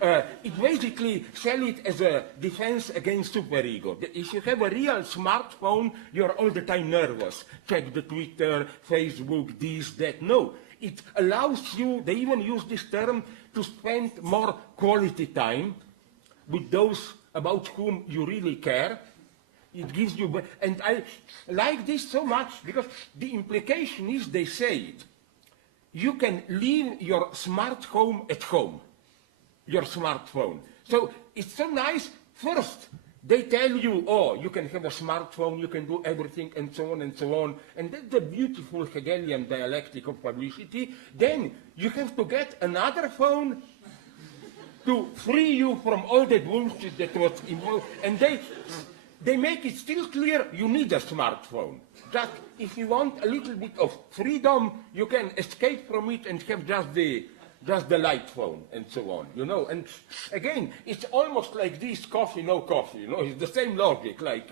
It basically sell it as a defense against superego. If you have a real smartphone, you're all the time nervous. Check the Twitter, Facebook, this, that. No, it allows you, they even use this term, to spend more quality time with those about whom you really care. It gives you, and I like this so much because the implication is, they say it, you can leave your smart home at home, your smartphone. So it's so nice. First, They tell you, oh, you can have a smartphone, you can do everything, and so on and so on. And that's the beautiful Hegelian dialectic of publicity. Then you have to get another phone to free you from all the bullshit that was involved. And they make it still clear you need a smartphone. Just if you want a little bit of freedom, you can escape from it and have just the light phone and so on, you know. And again, it's almost like this coffee, no coffee, you know. It's the same logic. Like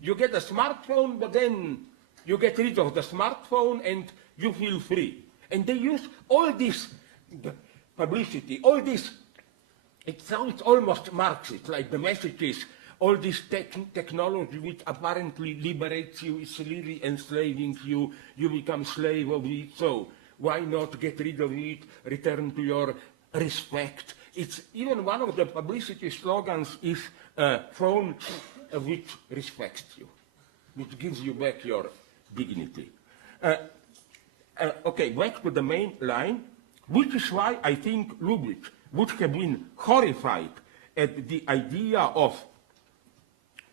you get a smartphone, but then you get rid of the smartphone and you feel free. And they use all this publicity, all this. It sounds almost Marxist, like the message is all this technology which apparently liberates you is really enslaving you. You become slave of it. So why not get rid of it, return to your respect? It's even one of the publicity slogans is a phone which respects you, which gives you back your dignity. Okay, back to the main line, which is why I think Lubitsch would have been horrified at the idea of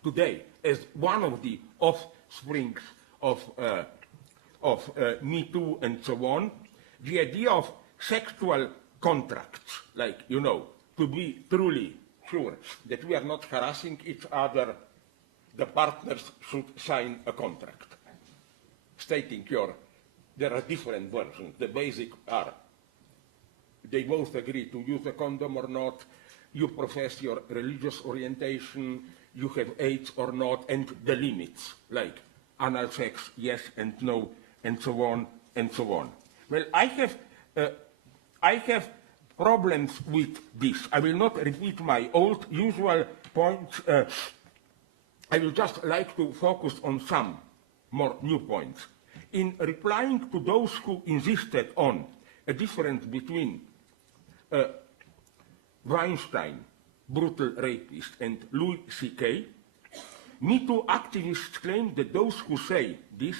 today as one of the offsprings of Me Too and so on, the idea of sexual contracts, like, you know, to be truly sure that we are not harassing each other, the partners should sign a contract stating there are different versions. The basic are they both agree to use a condom or not, you profess your religious orientation, you have AIDS or not, and the limits, like anal sex, yes and no, and so on and so on. Well, I have problems with this. I will not repeat my old usual points. I will just like to focus on some more new points. In replying to those who insisted on a difference between Weinstein, brutal rapist, and Louis C.K., Me Too activists claim that those who say this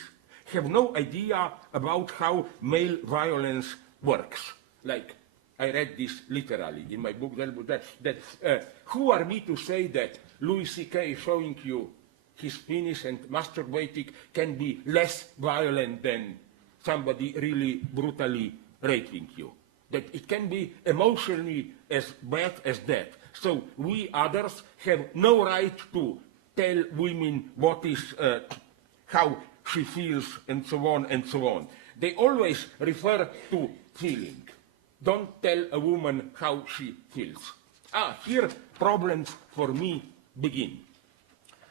have no idea about how male violence works. Like, I read this literally in my book, who are we to say that Louis C.K. showing you his penis and masturbating can be less violent than somebody really brutally raping you? That it can be emotionally as bad as that. So we others have no right to tell women what is, how she feels, and so on and so on. They always refer to feeling. Don't tell a woman how she feels. Here problems for me begin.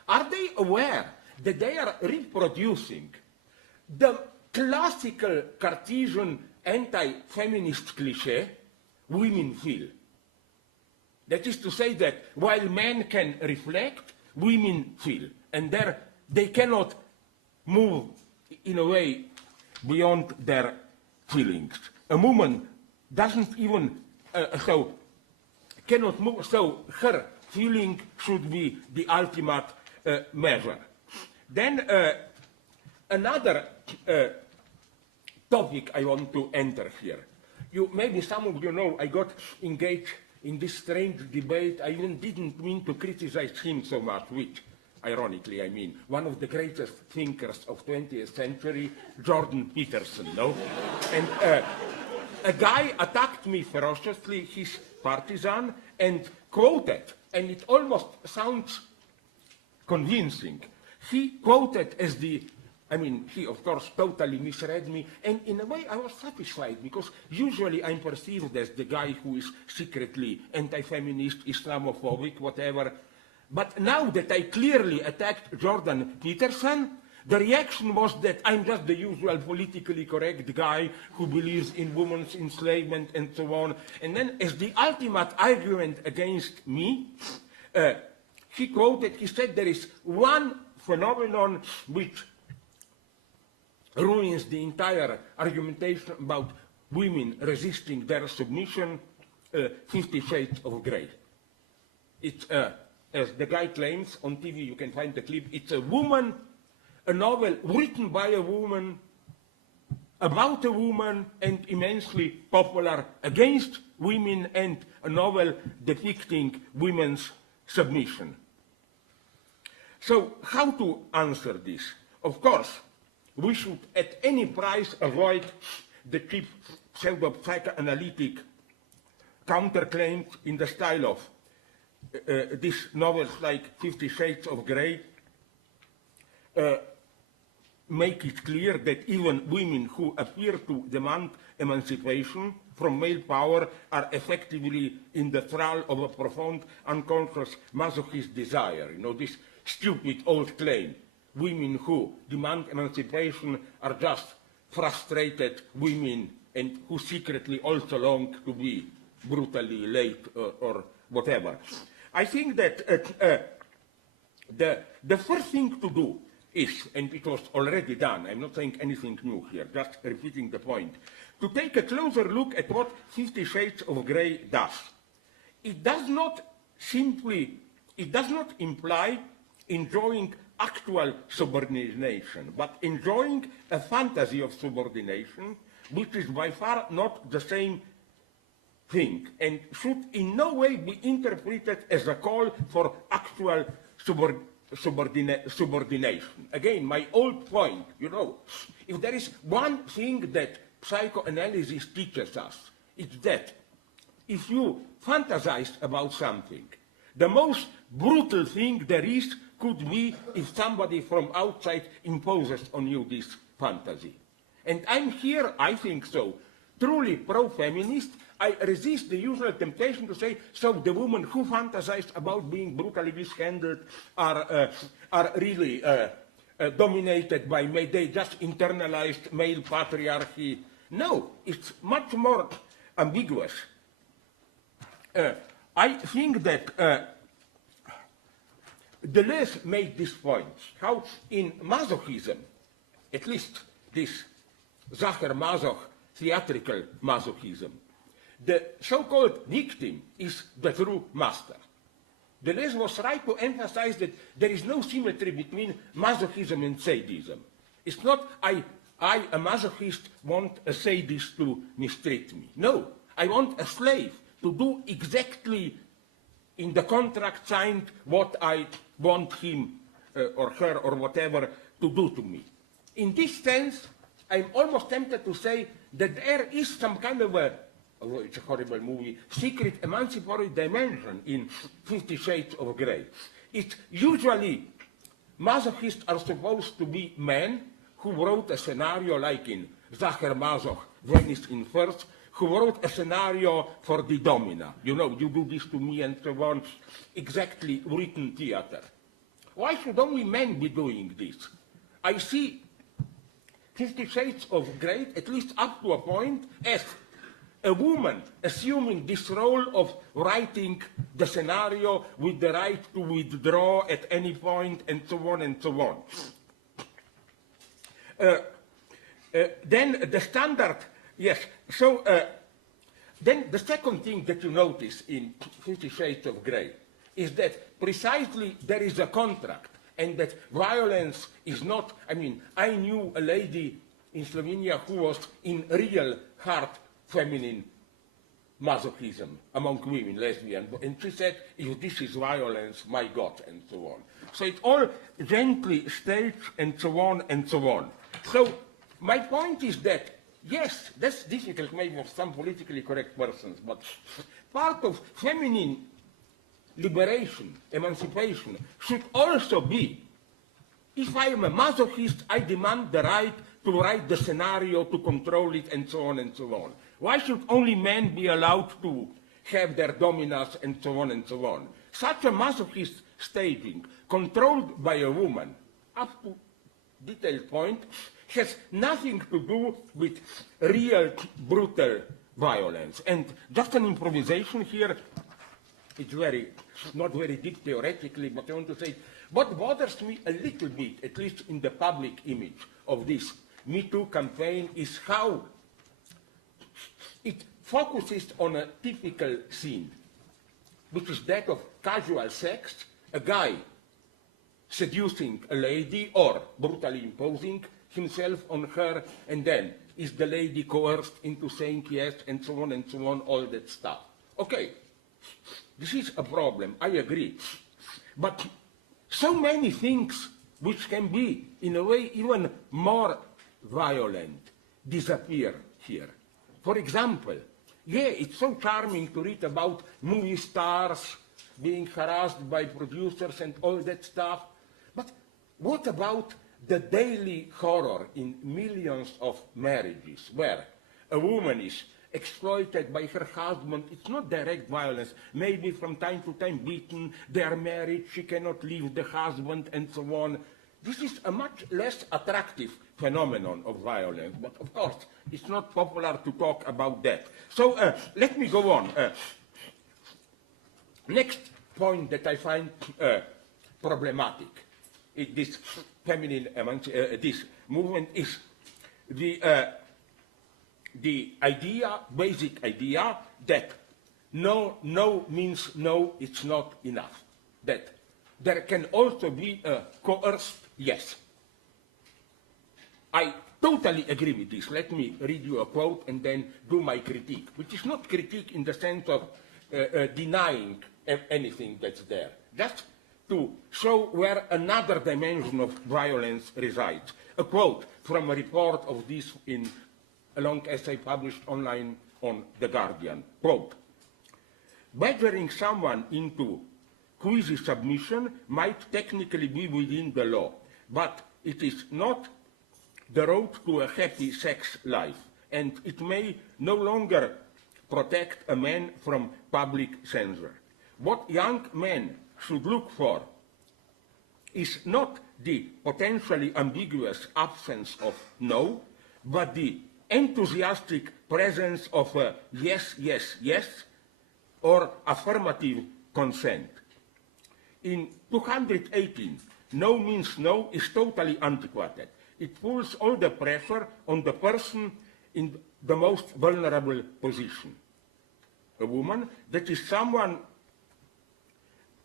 Are they aware that they are reproducing the classical Cartesian anti-feminist cliché, women feel? That is to say that while men can reflect, women feel. And they cannot move in a way beyond their feelings. A woman doesn't even, cannot move, so her feeling should be the ultimate measure. Then another topic I want to enter here. Maybe some of you know I got engaged in this strange debate. I even didn't mean to criticize him so much, which, ironically, I mean, one of the greatest thinkers of 20th century, Jordan Peterson, no? And a guy attacked me ferociously, his partisan, and quoted, and it almost sounds convincing. He quoted as he of course totally misread me, and in a way I was satisfied, because usually I'm perceived as the guy who is secretly anti-feminist, Islamophobic, whatever. But now that I clearly attacked Jordan Peterson, the reaction was that I'm just the usual politically correct guy who believes in women's enslavement and so on. And then as the ultimate argument against me, he said there is one phenomenon which ruins the entire argumentation about women resisting their submission, 50 Shades of Grey. It's, as the guy claims on TV, you can find the clip, it's a novel written by a woman, about a woman, and immensely popular against women, and a novel depicting women's submission. So how to answer this? Of course, we should at any price avoid the cheap pseudo-psychoanalytic counterclaims in the style of these novels like 50 Shades of Grey make it clear that even women who appear to demand emancipation from male power are effectively in the thrall of a profound unconscious masochist desire. You know, this stupid old claim, women who demand emancipation are just frustrated women and who secretly also long to be brutally late or whatever. I think that the first thing to do is, and it was already done, I'm not saying anything new here, just repeating the point, to take a closer look at what 50 Shades of Grey does. It does not imply enjoying actual subordination, but enjoying a fantasy of subordination, which is by far not the same thing, and should in no way be interpreted as a call for actual subordination. Again, my old point, you know, if there is one thing that psychoanalysis teaches us, it's that if you fantasize about something, the most brutal thing there is could be if somebody from outside imposes on you this fantasy. And I'm here, I think so, truly pro-feminist. I resist the usual temptation to say, so the women who fantasize about being brutally mishandled are really dominated by, they just internalized male patriarchy. No, it's much more ambiguous. I think that Deleuze made this point, how in masochism, at least this Sacher-Masoch theatrical masochism, the so-called victim is the true master. Deleuze was right to emphasize that there is no symmetry between masochism and sadism. It's not, I, a masochist, want a sadist to mistreat me. No, I want a slave to do exactly in the contract signed what I want him or her or whatever to do to me. In this sense, I'm almost tempted to say that there is some kind of a, although it's a horrible movie, secret emancipatory dimension in 50 Shades of Grey. It's usually, masochists are supposed to be men who wrote a scenario like in Sacher-Masoch, Venice in First, who wrote a scenario for the domina. You know, you do this to me and so on, exactly written theater. Why should only men be doing this? I see 50 Shades of Grey, at least up to a point, as a woman assuming this role of writing the scenario with the right to withdraw at any point, and so on and so on. Then the standard, yes, so then the second thing that you notice in 50 Shades of Grey is that precisely there is a contract, and that violence is not, I mean, I knew a lady in Slovenia who was in real hard feminine masochism among women, lesbian, and she said, if this is violence, my God, and so on. So it's all gently staged, and so on and so on. So my point is that, yes, that's difficult maybe for some politically correct persons, but part of feminine liberation, emancipation, should also be, if I am a masochist, I demand the right to write the scenario, to control it, and so on and so on. Why should only men be allowed to have their dominance, and so on and so on? Such a masochist staging, controlled by a woman, up to detailed point, has nothing to do with real brutal violence. And just an improvisation here, it's not very deep theoretically, but I want to say, what bothers me a little bit, at least in the public image of this Me Too campaign, is how it focuses on a typical scene, which is that of casual sex, a guy seducing a lady or brutally imposing himself on her, and then is the lady coerced into saying yes, and so on, all that stuff. Okay, this is a problem, I agree. But so many things which can be, in a way, even more violent, disappear here. For example, yeah, it's so charming to read about movie stars being harassed by producers and all that stuff, but what about the daily horror in millions of marriages where a woman is exploited by her husband? It's not direct violence, maybe from time to time beaten, they are married, she cannot leave the husband, and so on. This is a much less attractive phenomenon of violence, but of course, it's not popular to talk about that. So let me go on. Next point that I find problematic in this feminine this movement is the idea, basic idea, that no means no, it's not enough. That there can also be a coerced yes. I totally agree with this. Let me read you a quote and then do my critique, which is not critique in the sense of denying anything that's there, just to show where another dimension of violence resides. A quote from a report of this in a long essay published online on The Guardian. Quote, badgering someone into quasi submission might technically be within the law, but it is not the road to a happy sex life, and it may no longer protect a man from public censure. What young men should look for is not the potentially ambiguous absence of no, but the enthusiastic presence of a yes, yes, yes, or affirmative consent. In 218, no means no is totally antiquated. It puts all the pressure on the person in the most vulnerable position. A woman, that is someone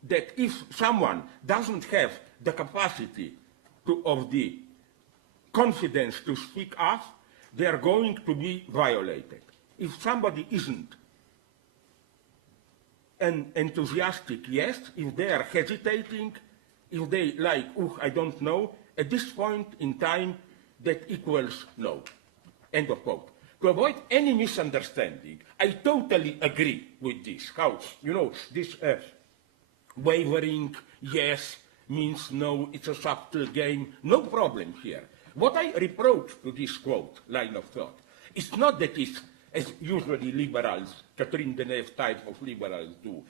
that if someone doesn't have the capacity of the confidence to speak up, they are going to be violated. If somebody isn't an enthusiastic yes, if they are hesitating, if they like, I don't know, at this point in time, that equals no. End of quote. To avoid any misunderstanding, I totally agree with this. How, this wavering yes means no, it's a subtle game, no problem here. What I reproach to this quote, line of thought, is not that it's, as usually liberals, Catherine Deneuve type of liberals do,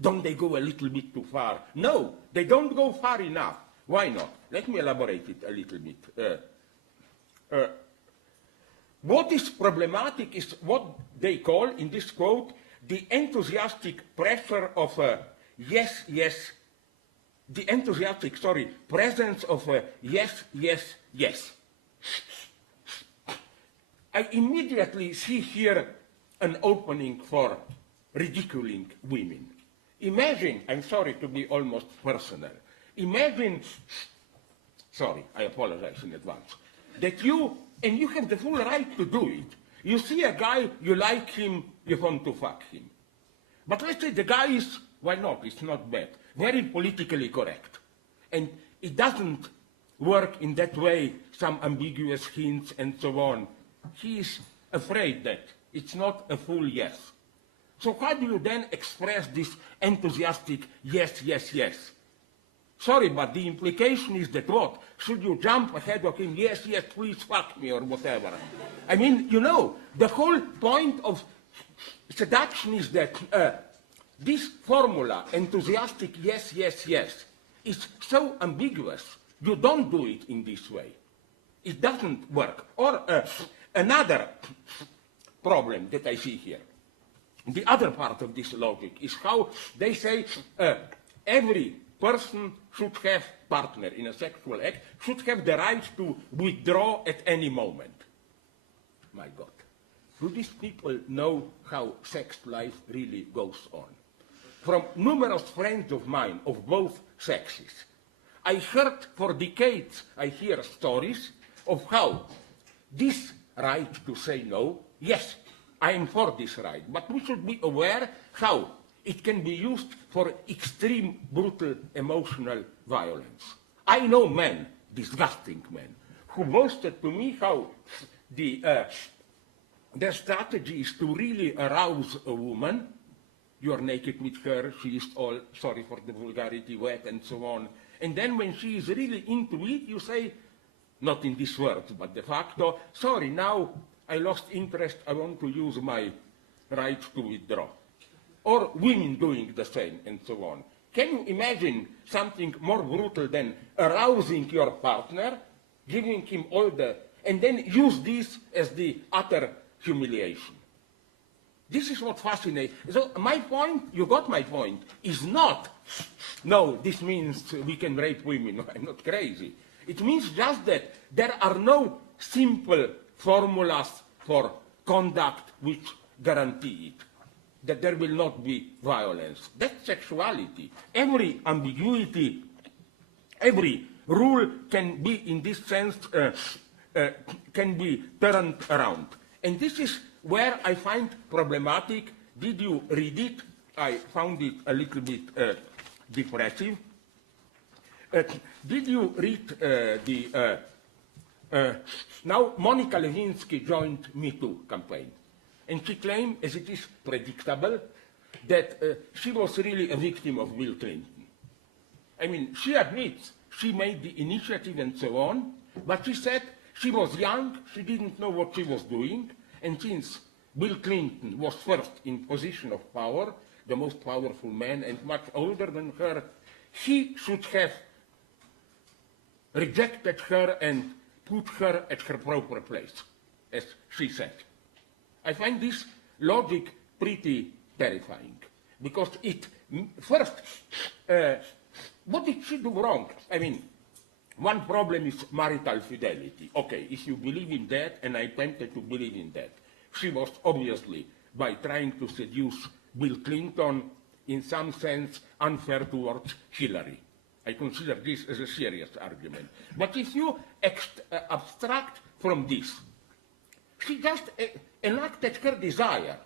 don't they go a little bit too far? No, they don't go far enough. Why not? Let me elaborate it a little bit. What is problematic is what they call, in this quote, the enthusiastic pressure of a yes, yes, the enthusiastic, presence of a yes, yes, yes. I immediately see here an opening for ridiculing women. Imagine, I'm sorry to be almost personal, imagine, sorry, I apologize in advance, that you, and you have the full right to do it, you see a guy, you like him, you want to fuck him. But let's say the guy is, why not, it's not bad, very politically correct. And it doesn't work in that way, some ambiguous hints and so on. He is afraid that it's not a full yes. So how do you then express this enthusiastic yes, yes, yes? Sorry, but the implication is that what? Should you jump ahead of him, yes, yes, please fuck me, or whatever? I mean, the whole point of seduction is that this formula, enthusiastic yes, yes, yes, is so ambiguous. You don't do it in this way. It doesn't work. Or another problem that I see here, the other part of this logic is how they say every person should have, partner in a sexual act, should have the right to withdraw at any moment. My God. Do these people know how sex life really goes on? From numerous friends of mine of both sexes, I heard for decades, I hear stories of how this right to say no, yes, I am for this right, but we should be aware how it can be used for extreme, brutal, emotional violence. I know men, disgusting men, who boasted to me how their strategy is to really arouse a woman. You are naked with her, she is all, sorry for the vulgarity, wet and so on. And then when she is really into it, you say, not in this word, but de facto, sorry, now I lost interest, I want to use my right to withdraw. Or women doing the same and so on. Can you imagine something more brutal than arousing your partner, giving him all the, and then use this as the utter humiliation? This is what fascinates. So my point, you got my point, is not, no, this means we can rape women. I'm not crazy. It means just that there are no simple formulas for conduct which guarantee it, that there will not be violence. That's sexuality. Every ambiguity, every rule can be, in this sense, can be turned around. And this is where I find problematic. Did you read it? I found it a little bit depressive. Did you read now Monica Lewinsky joined Me Too campaign, and she claimed, as it is predictable, that she was really a victim of Bill Clinton. I mean, she admits she made the initiative and so on, but she said she was young, she didn't know what she was doing, and since Bill Clinton was first in position of power, the most powerful man and much older than her, he should have rejected her and put her at her proper place, as she said. I find this logic pretty terrifying, because it, first, what did she do wrong? I mean, one problem is marital fidelity. Okay, if you believe in that, and I tempted to believe in that, she was obviously, by trying to seduce Bill Clinton, in some sense unfair towards Hillary. I consider this as a serious argument. But if you abstract from this, she just enacted her desire,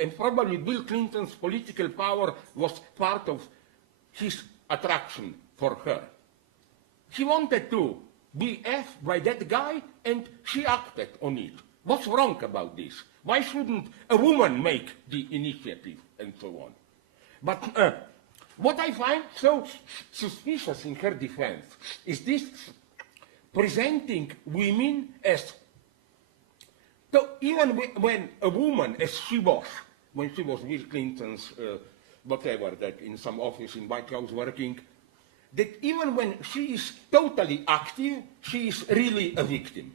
and probably Bill Clinton's political power was part of his attraction for her. She wanted to be effed by that guy, and she acted on it. What's wrong about this? Why shouldn't a woman make the initiative, and so on? But what I find so suspicious in her defense is this presenting women as, so even when a woman, as she was, when she was Bill Clinton's, whatever, that in some office in White House working, that even when she is totally active, she is really a victim.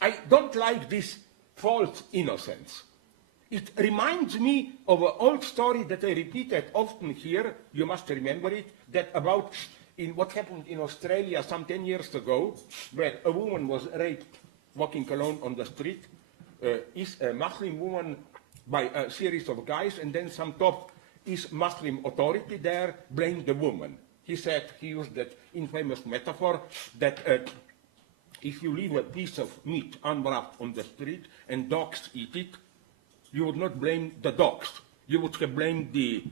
I don't like this false innocence. It reminds me of an old story that I repeated often here, you must remember it, that about in what happened in Australia some 10 years ago, where a woman was raped walking alone on the street, is a Muslim woman by a series of guys, and then some top is Muslim authority there blamed the woman. He said, he used that infamous metaphor that if you leave a piece of meat unwrapped on the street and dogs eat it, you would not blame the dogs. You would have blamed the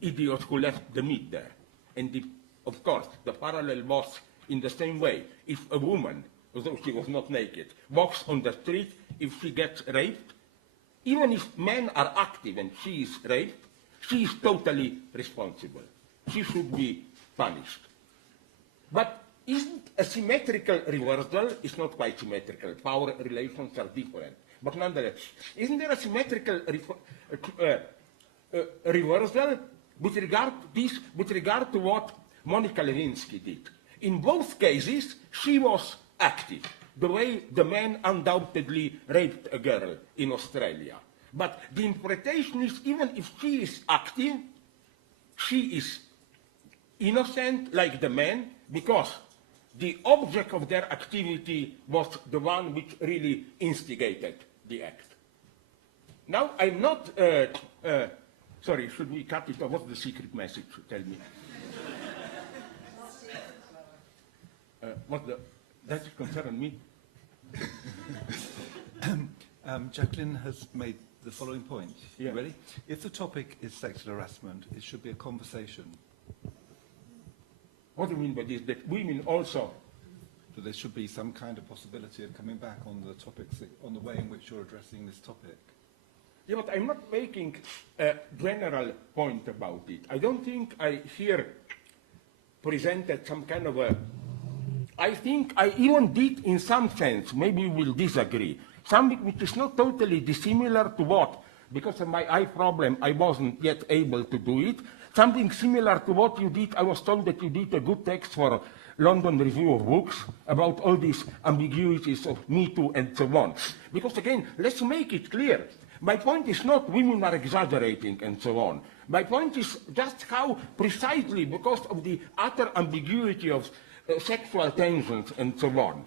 idiot who left the meat there. And of course, the parallel was in the same way. If a woman, although she was not naked, walks on the street, if she gets raped, even if men are active and she is raped, she is totally responsible. She should be punished. But isn't a symmetrical reversal, it's not quite symmetrical, power relations are different. But nonetheless, isn't there a symmetrical reversal with regard to this, with regard to what Monica Lewinsky did? In both cases, she was active, the way the man undoubtedly raped a girl in Australia. But the interpretation is, even if she is active, she is innocent like the man, because the object of their activity was the one which really instigated the act. Now, I'm not, sorry, should we cut it off? What's the secret message? Tell me. Does it concern me? Jacqueline has made the following point. Yeah. You ready? If the topic is sexual harassment, it should be a conversation. What do you mean by this? That women also... So there should be some kind of possibility of coming back on the topics, on the way in which you're addressing this topic. Yeah, but I'm not making a general point about it. I don't think I here presented some kind of a... I think I even did in some sense, maybe we'll disagree, something which is not totally dissimilar to what, because of my eye problem, I wasn't yet able to do it. Something similar to what you did. I was told that you did a good text for London Review of Books about all these ambiguities of Me Too and so on. Because again, let's make it clear. My point is not women are exaggerating and so on. My point is just how precisely, because of the utter ambiguity of sexual tensions and so on,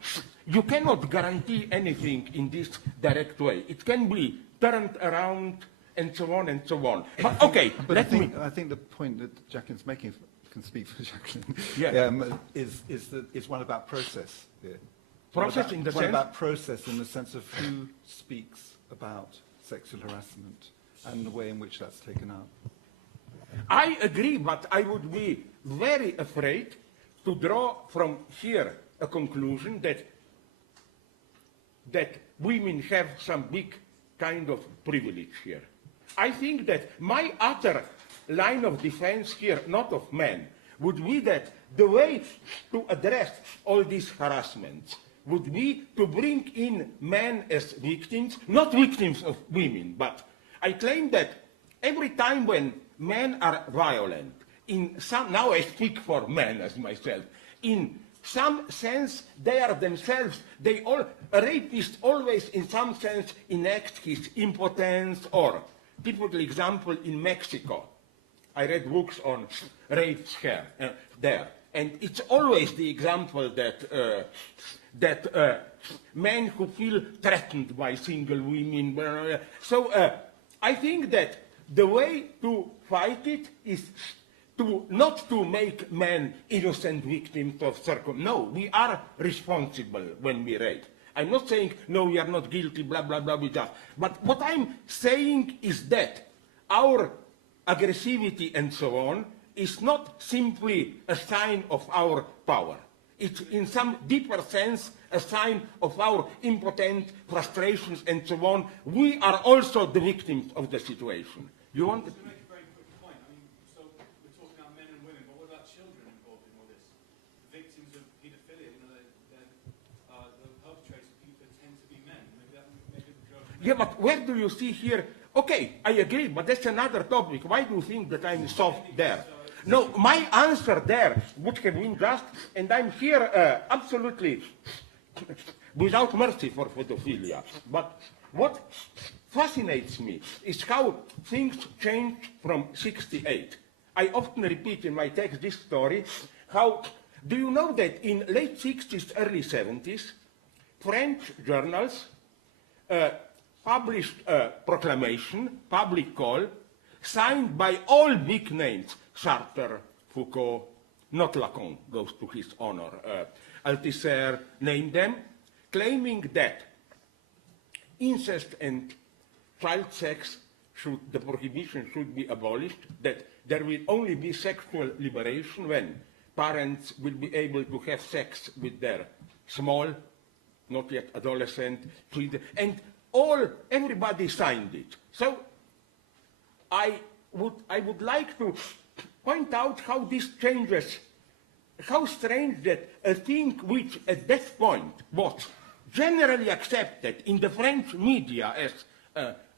you cannot guarantee anything in this direct way. It can be turned around and so on and so on. But okay, but I think the point that Jacqueline's making, can speak for Jacqueline, yeah. is one about process here. Process in the sense? One about process in the sense of who speaks about sexual harassment and the way in which that's taken up. I agree, but I would be very afraid to draw from here a conclusion that women have some big kind of privilege here. I think that my utter line of defense here, not of men, would be that the way to address all these harassments would be to bring in men as victims, not victims of women, but I claim that every time when men are violent, in some, now I speak for men as myself, in some sense they are themselves, a rapist always in some sense enacts his impotence, or typical example in Mexico. I read books on rapes here, there, and it's always the example that men who feel threatened by single women. So I think that the way to fight it is not to make men innocent victims of circumstances. No, we are responsible when we rape. I'm not saying, no, we are not guilty, blah, blah, blah, with that. But what I'm saying is that our aggressivity and so on is not simply a sign of our power. It's in some deeper sense a sign of our impotent frustrations and so on. We are also the victims of the situation. You want to make a very quick point? I mean, so we're talking about men and women, but what about children involved in all this? Victims of paedophilia, you know, the perpetrators tend to be men. Yeah, but where do you see here? Okay, I agree, but that's another topic. Why do you think that I'm soft there? No, my answer there would have been just, and I'm here absolutely without mercy for pedophilia. But what fascinates me is how things changed from '68. I often repeat in my text this story. How do you know that in late '60s, early '70s, French journals published a proclamation, public call, signed by all big names, Sartre, Foucault, not Lacan, goes to his honor, Althusser, name them, claiming that incest and child sex the prohibition should be abolished, that there will only be sexual liberation when parents will be able to have sex with their small, not yet adolescent children, and everybody signed it. So I would like to point out how this changes, how strange that a thing which at that point was generally accepted in the French media as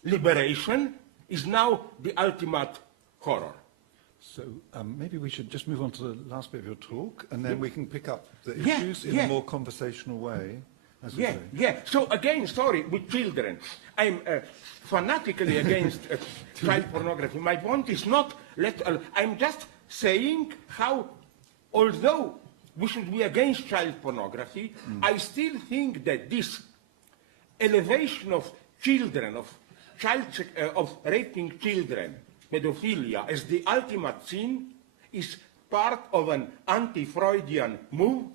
liberation is now the ultimate horror. So maybe we should just move on to the last bit of your talk, and then we can pick up the issues in a more conversational way. So again, sorry, with children, I'm fanatically against child pornography. My point is not, I'm just saying how, although we should be against child pornography, I still think that this elevation of children, of raping children, pedophilia, as the ultimate sin, is part of an anti-Freudian move.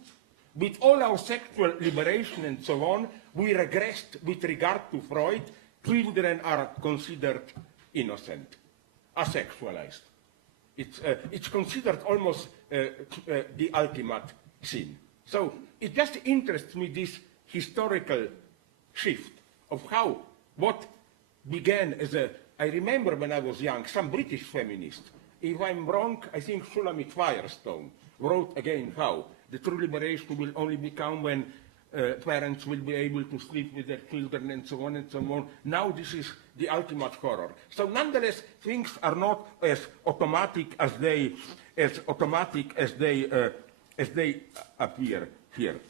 With all our sexual liberation and so on, we regressed with regard to Freud children are considered innocent, asexualized. It's considered almost the ultimate sin. So it just interests me, this historical shift of how what began as a, I remember when I was young, some British feminist, if I'm wrong, I think Shulamit Firestone, wrote again how the true liberation will only become when parents will be able to sleep with their children and so on and so on. Now this is the ultimate horror. So nonetheless, things are not as automatic as they appear here.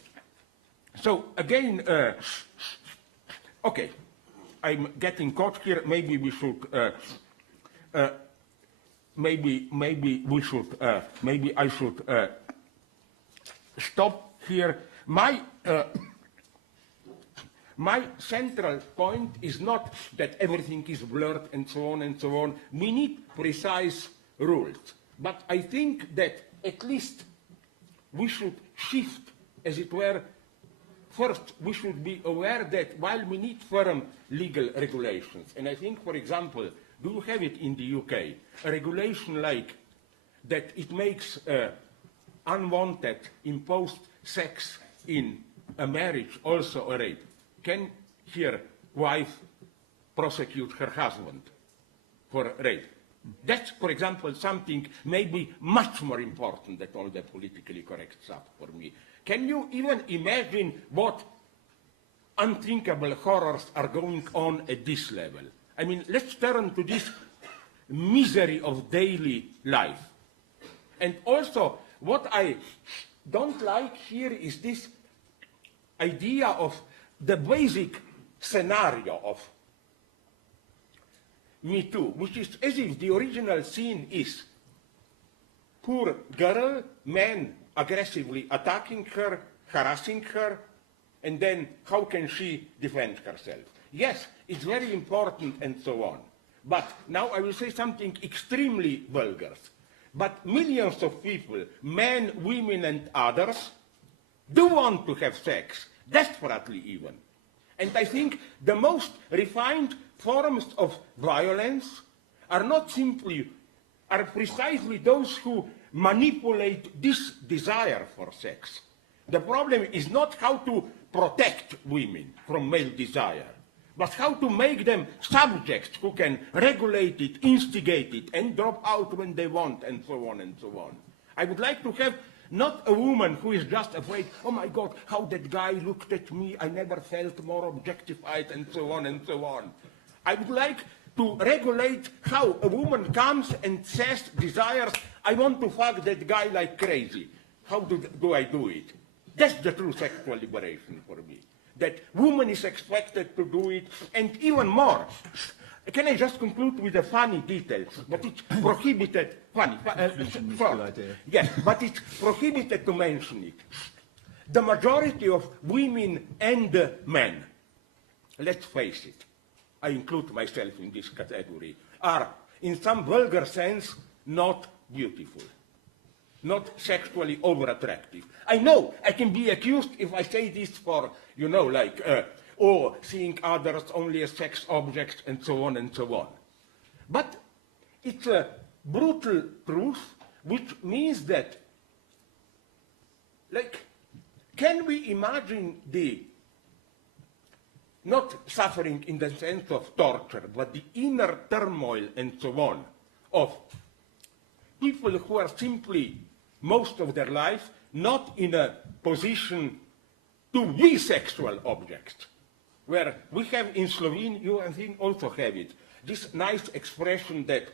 So again, okay, I'm getting caught here. Maybe we should. Maybe I should stop here. My central point is not that everything is blurred and so on and so on. We need precise rules. But I think that at least we should shift, as it were. First, we should be aware that while we need firm legal regulations, and I think, for example, do you have it in the UK, a regulation like that it makes unwanted, imposed sex in a marriage also a rape? Can here wife prosecute her husband for rape? That's, for example, something maybe much more important than all the politically correct stuff for me. Can you even imagine what unthinkable horrors are going on at this level? I mean, let's turn to this misery of daily life. And also, what I don't like here is this idea of the basic scenario of Me Too, which is as if the original scene is poor girl, man aggressively attacking her, harassing her, and then how can she defend herself? Yes, it's very important and so on. But now I will say something extremely vulgar. But millions of people, men, women, and others, do want to have sex, desperately even. And I think the most refined forms of violence are precisely those who manipulate this desire for sex. The problem is not how to protect women from male desire, but how to make them subjects who can regulate it, instigate it, and drop out when they want, and so on and so on. I would like to have not a woman who is just afraid, oh my God, how that guy looked at me, I never felt more objectified, and so on and so on. I would like to regulate how a woman comes and says, desires, I want to fuck that guy like crazy. How do I do it? That's the true sexual liberation for me. That woman is expected to do it, and even more. Can I just conclude with a funny detail? But it's prohibited. Funny. Yes, but it's prohibited to mention it. The majority of women and men, let's face it, I include myself in this category, are, in some vulgar sense, not beautiful, not sexually over-attractive. I know I can be accused if I say this for, you know, like, seeing others only as sex objects and so on and so on. But it's a brutal truth, which means that, like, can we imagine the not suffering in the sense of torture, but the inner turmoil and so on of people who are simply, most of their life, not in a position to be sexual objects, where we have in Slovene, you I think also have it, this nice expression that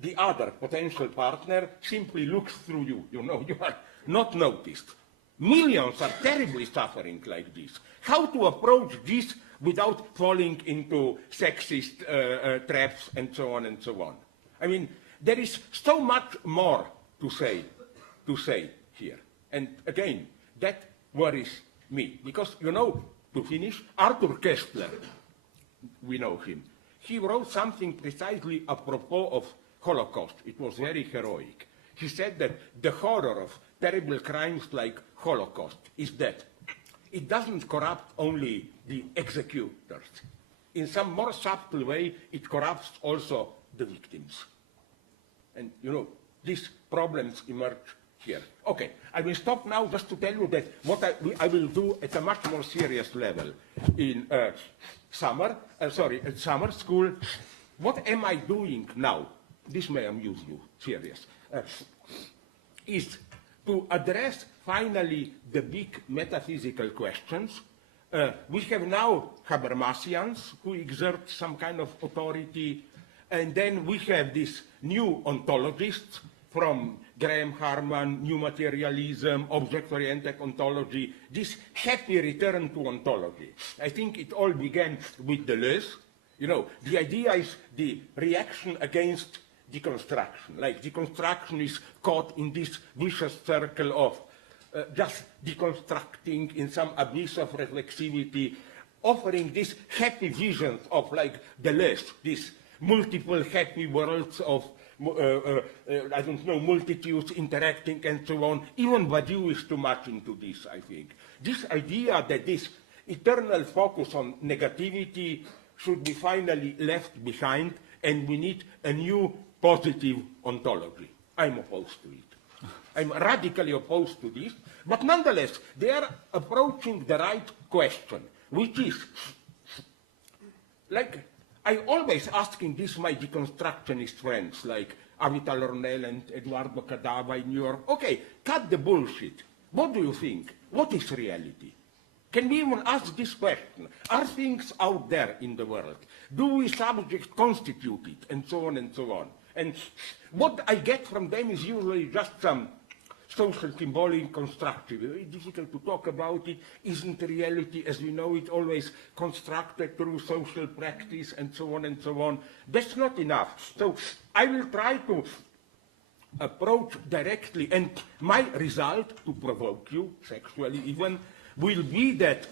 the other potential partner simply looks through you, you know, you are not noticed. Millions are terribly suffering like this. How to approach this without falling into sexist traps and so on and so on? I mean, there is so much more to say here. And again, that worries me. Because, you know, to finish, Arthur Koestler, we know him, he wrote something precisely apropos of Holocaust. It was very heroic. He said that the horror of terrible crimes like Holocaust is that it doesn't corrupt only the executors. in some more subtle way, it corrupts also the victims. And, you know, these problems emerge here. Okay, I will stop now just to tell you that what I will do at a much more serious level in at summer school. What am I doing now? This may amuse you, serious, is to address finally the big metaphysical questions. We have now Habermasians who exert some kind of authority, and then we have these new ontologists from Graham Harman, new materialism, object-oriented ontology, this happy return to ontology. I think it all began with Deleuze. You know, the idea is the reaction against deconstruction. Like deconstruction is caught in this vicious circle of just deconstructing in some abyss of reflexivity, offering these happy visions of, like Deleuze, these multiple happy worlds of, I don't know, multitudes interacting and so on. Even Badiou is too much into this, I think. This idea that this eternal focus on negativity should be finally left behind, and we need a new positive ontology. I'm opposed to it. I'm radically opposed to this, but nonetheless, they are approaching the right question, which is, like, I always asking this my deconstructionist friends, like Avital Ornell and Eduardo Cadava in New York, okay, cut the bullshit. What do you think? What is reality? Can we even ask this question? Are things out there in the world? Do we subjects constitute it? And so on and so on. And what I get from them is usually just some social symbolic constructive. Very difficult to talk about it. Isn't reality as we know it always constructed through social practice and so on and so on? That's not enough. So I will try to approach directly, and my result, to provoke you sexually even, will be that,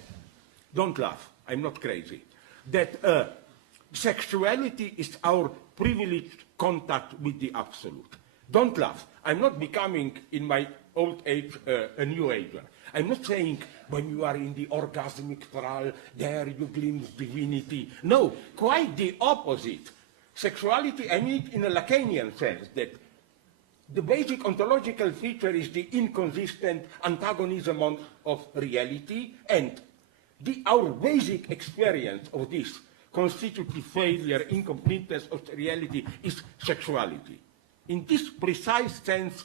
don't laugh, I'm not crazy, that sexuality is our privileged contact with the absolute. Don't laugh. I'm not becoming, in my old age, a new ager. I'm not saying when you are in the orgasmic trial, there you glimpse divinity. No, quite the opposite. Sexuality, I mean it in a Lacanian sense, that the basic ontological feature is the inconsistent antagonism of reality, and our basic experience of this constitutive failure, incompleteness of reality is sexuality. In this precise sense,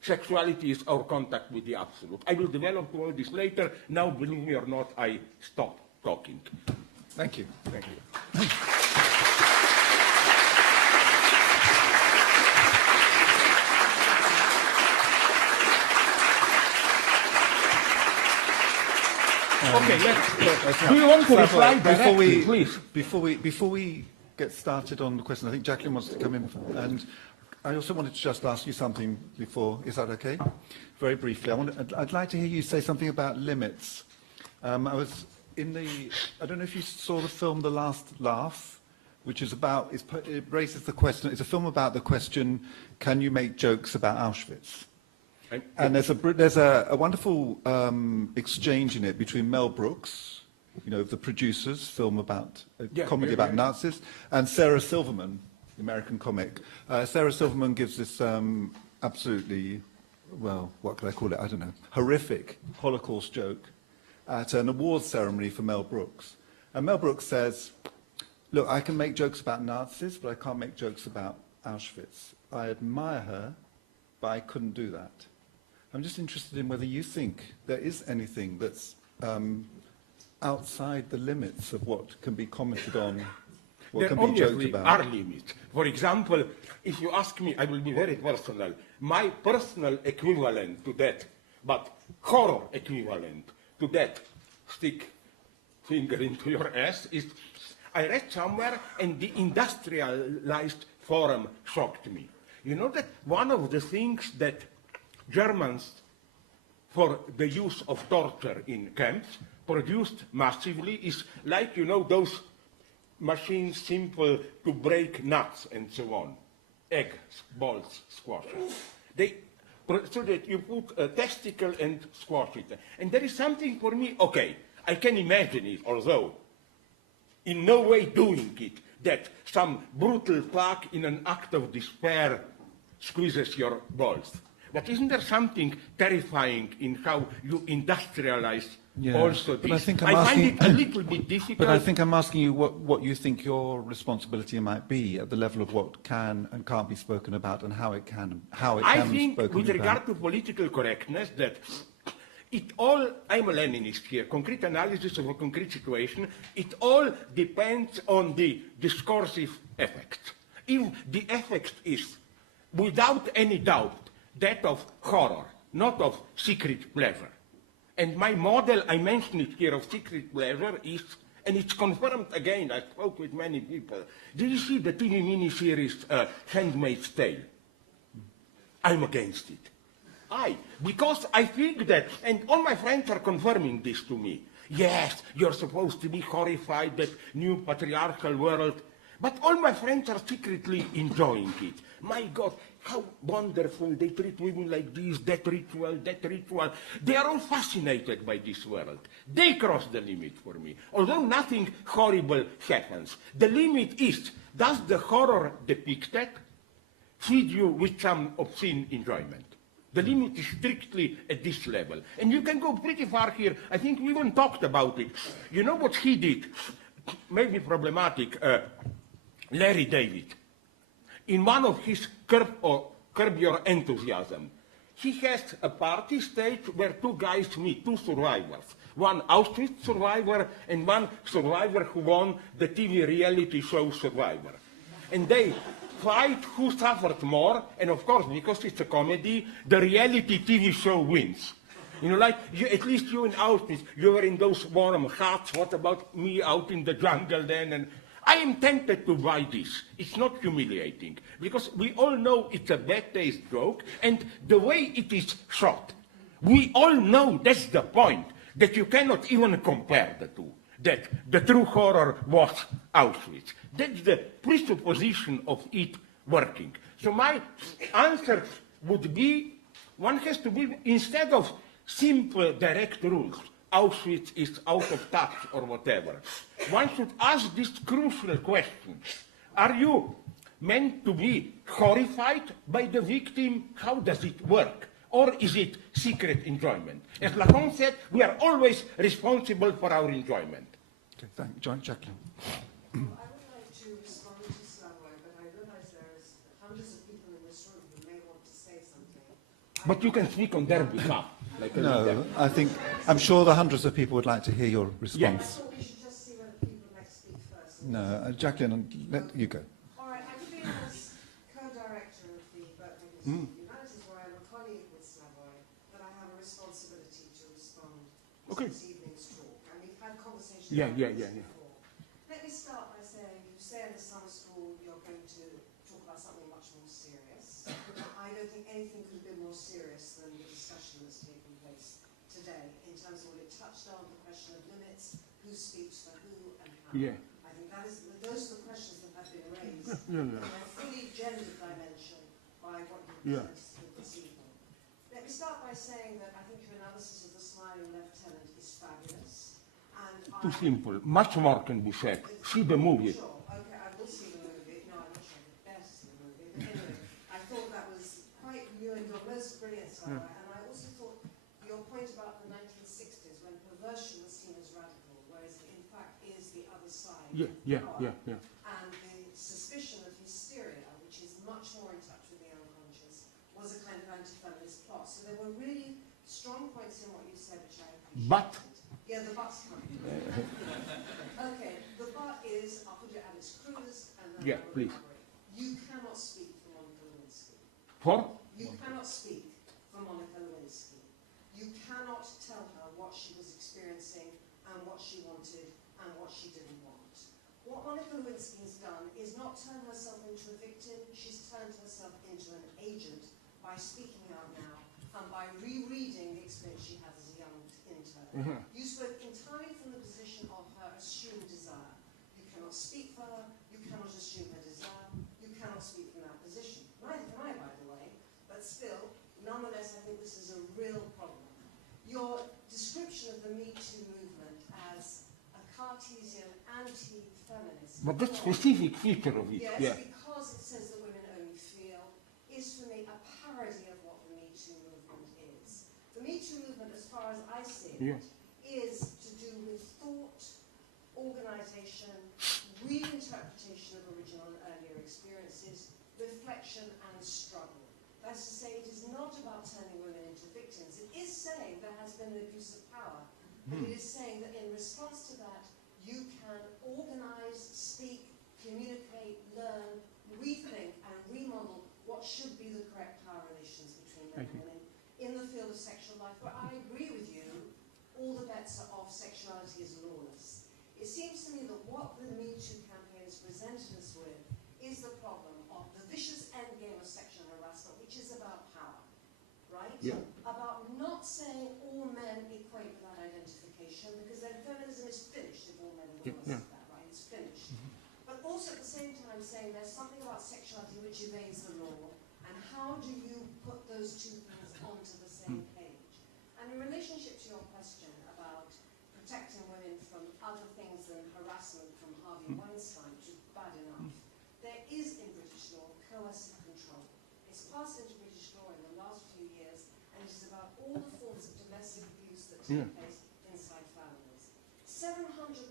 sexuality is our contact with the absolute. I will develop all this later. Now, believe me or not, I stop talking. Thank you. Thank you. Okay, do you want to reply directly, please? Before we get started on the question, I think Jacqueline wants to come in, and I also wanted to just ask you something before. Is that okay? Very briefly, I'd like to hear you say something about limits. I was in I don't know if you saw the film The Last Laugh, which is about, it raises the question, it's a film about the question, can you make jokes about Auschwitz? And there's a wonderful exchange in it between Mel Brooks, you know, the producer's film about comedy about Nazis, and Sarah Silverman, the American comic. Sarah Silverman gives this absolutely, well, what could I call it? I don't know, horrific Holocaust joke at an awards ceremony for Mel Brooks. And Mel Brooks says, look, I can make jokes about Nazis, but I can't make jokes about Auschwitz. I admire her, but I couldn't do that. I'm just interested in whether you think there is anything that's outside the limits of what can be commented on, what can be joked about. There obviously are limits. For example, if you ask me, I will be very personal. My personal equivalent to that, but horror equivalent to that, stick finger into your ass, is I read somewhere, and the industrialized form shocked me. You know that one of the things that Germans, for the use of torture in camps, produced massively is, like, you know, those machines simple to break nuts and so on, eggs, balls, squashes. So that you put a testicle and squash it. And there is something for me, okay, I can imagine it, although in no way doing it, that some brutal thug in an act of despair squeezes your balls. But isn't there something terrifying in how you industrialize also but this? I think I find it a little bit difficult. But I think I'm asking you what you think your responsibility might be at the level of what can and can't be spoken about and how it can be spoken about. I think with regard to political correctness that it all, I'm a Leninist here, concrete analysis of a concrete situation, it all depends on the discursive effect. If the effect is, without any doubt, that of horror, not of secret pleasure. And my model, I mentioned it here, of secret pleasure is, and it's confirmed again, I spoke with many people. Did you see the TV miniseries Handmaid's Tale? I'm against it. Because I think that, and all my friends are confirming this to me. Yes, you're supposed to be horrified that new patriarchal world, but all my friends are secretly enjoying it. My God, how wonderful, they treat women like this, that ritual, that ritual. They are all fascinated by this world. They cross the limit for me. Although nothing horrible happens, the limit is, does the horror depicted feed you with some obscene enjoyment? The limit is strictly at this level. And you can go pretty far here. I think we even talked about it. You know what he did? Maybe problematic. Larry David. In one of his Curb Your Enthusiasm, he has a party stage where two guys meet, two survivors. One Auschwitz survivor and one survivor who won the TV reality show Survivor. And they fight who suffered more, and of course, because it's a comedy, the reality TV show wins. You know, like, at least you in Auschwitz, you were in those warm huts, what about me out in the jungle then? And I am tempted to buy this. It's not humiliating, because we all know it's a bad taste joke, and the way it is shot, we all know that's the point, that you cannot even compare the two, that the true horror was Auschwitz. That's the presupposition of it working. So my answer would be, one has to be, instead of simple direct rules, Auschwitz is out of touch or whatever, one should ask this crucial question. Are you meant to be horrified by the victim? How does it work? Or is it secret enjoyment? As Lacan said, we are always responsible for our enjoyment. Okay, thank you. Jacqueline. I would like to respond to Slavoj, but I realize there's hundreds of people in this room who may want to say something. But you can speak on their behalf. Like no, I'm sure the hundreds of people would like to hear your response. Yes. I thought we should just see whether people would like to speak first. No, Jacqueline, let you go. All right, I could be as co-director of the Birkbeck Institute of Humanities, where I'm a colleague with Slavoj, but I have a responsibility to respond to this evening's talk. And we've had conversations about this before. Let me start by saying, you say in the summer school you're going to talk about something much more serious. I don't think anything could have been more serious than the discussion that's taken place today, in terms of what it touched on, the question of limits, who speaks for who and how. Yeah. I think those are the questions that have been raised in a fully gendered dimension by what you presented this evening. Let me start by saying that I think your analysis of The Smiling Lieutenant is fabulous. And Too simple. Much more can be said. See the movie. Sure. Okay, I will see the movie. No, I'm not sure I could bear to see the movie. But anyway, I thought that was quite you and your most brilliant side. And I also thought your point about the 1960s, when perversion was seen as radical, whereas it in fact is the other side. Yeah. And the suspicion of hysteria, which is much more in touch with the unconscious, was a kind of anti-feminist plot. So there were really strong points in what you said, which I appreciate. But yeah, the but's coming. Okay, the but is, I'll put it at its crudest and then I'll please. elaborate. You cannot speak for Monica Lewinsky. For? You cannot speak for Monica Lewinsky. You cannot tell her what she was experiencing and what she wanted and what she didn't want. What Monica Lewinsky has done is not turn herself into a victim, she's turned herself into an agent by speaking out now and by rereading the experience she had as a young intern. You spoke entirely from the position of her assumed desire. You cannot speak for her, you cannot assume her desire, you cannot speak from that position. Neither can I, by the way, but still, nonetheless, I think this is a real problem. Your description of the Me Too movement as a Cartesian anti-feminist. But that specific feature of it, yes, yeah. because it says that women only feel, is for me a parody of what the Me Too movement is. The Me Too movement, as far as I see it, is to do with thought, organization, reinterpretation of original and earlier experiences, reflection and struggle. That's to say, it is not about turning women into victims. It is saying there has been an abuse of power, but it is saying that in response to that, you can organize, speak, communicate, learn, rethink, and remodel what should be the correct power relations between men and women in the field of sexual life, where I agree with you, all the bets are off, sexuality is lawless. It seems to me that what the Me Too campaign has presented us with is the problem of the vicious endgame of sexual harassment, which is about power, right? Yeah. About not saying all men equate with that identification, because then feminism is finished if all men and women say that, right? It's finished. But also at the same time saying there's something about sexuality which evades the law, and how do you put those two things onto the same page? And in relationship to your question about protecting women from other things than harassment from Harvey Weinstein, which is bad enough, there is in British law coercive control. It's passed into British law in the last few years, and it is about all the forms of domestic abuse that take place inside families. 700,000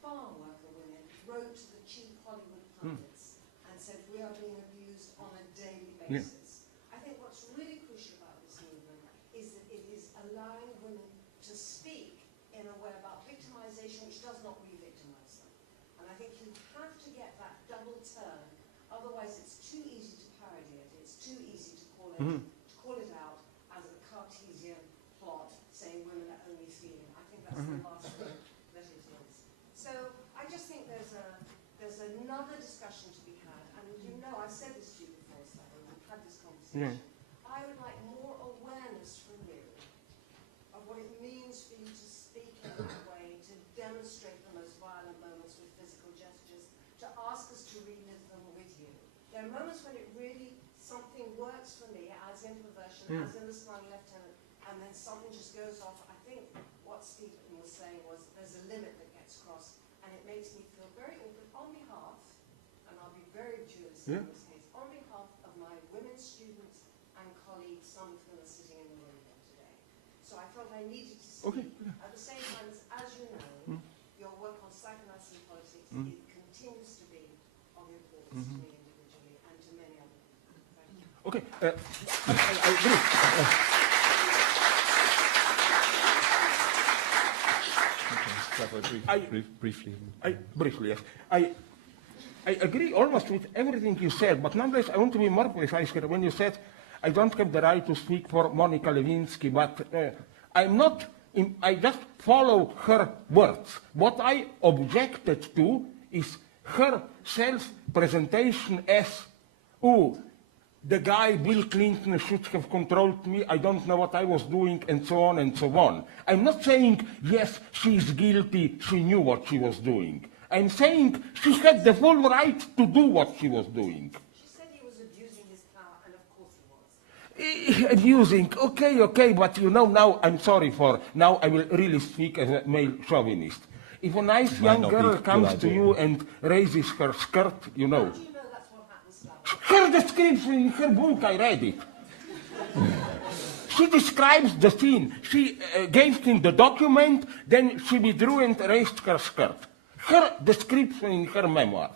farm worker women wrote to the cheap Hollywood pundits and said, we are being abused on a daily basis. I think what's really crucial about this movement is that it is allowing women to speak in a way about victimization which does not re-victimize them. And I think you have to get that double turn, otherwise it's too easy to parody it, it's too easy to call it out as a Cartesian plot saying women are only feeling. I think that's the last thing that it is. So I just think there's another discussion to be had, and you know, I've said this to you before, Slavoj, we've had this conversation. I would like more awareness from you of what it means for you to speak in that way, to demonstrate the most violent moments with physical gestures, to ask us to relive them with you. There are moments when it really, something works for me, as in perversion, as in the Smiling Lieutenant, and then something just goes off. I think what Stephen was saying was there's a limit that gets crossed, and it makes me feel very awkward on behalf, and I'll be very dualist in this case, on behalf of my women students and colleagues, some of whom are sitting in the room here today. So I felt I needed to speak. At the same time, as you know, your work on psychoanalysis and politics, it continues to be of importance to me individually and to many other people. Thank you. Okay, I agree. Briefly, yes. I agree almost with everything you said, but nonetheless, I want to be more precise here. When you said, I don't have the right to speak for Monica Lewinsky, but I'm not, I just follow her words. What I objected to is her self-presentation as, the guy, Bill Clinton, should have controlled me, I don't know what I was doing, and so on and so on. I'm not saying, yes, she's guilty, she knew what she was doing. I'm saying she had the full right to do what she was doing. She said he was abusing his power, and of course he was. Abusing, okay, but you know, now I'm sorry for, now I will really speak as a male chauvinist. If a nice young girl comes to you and raises her skirt, you know. How do you know that's what happens, Slavoj? Her description in her book, I read it. She describes the scene. She gave him the document, then she withdrew and raised her skirt. Her description in her memoirs.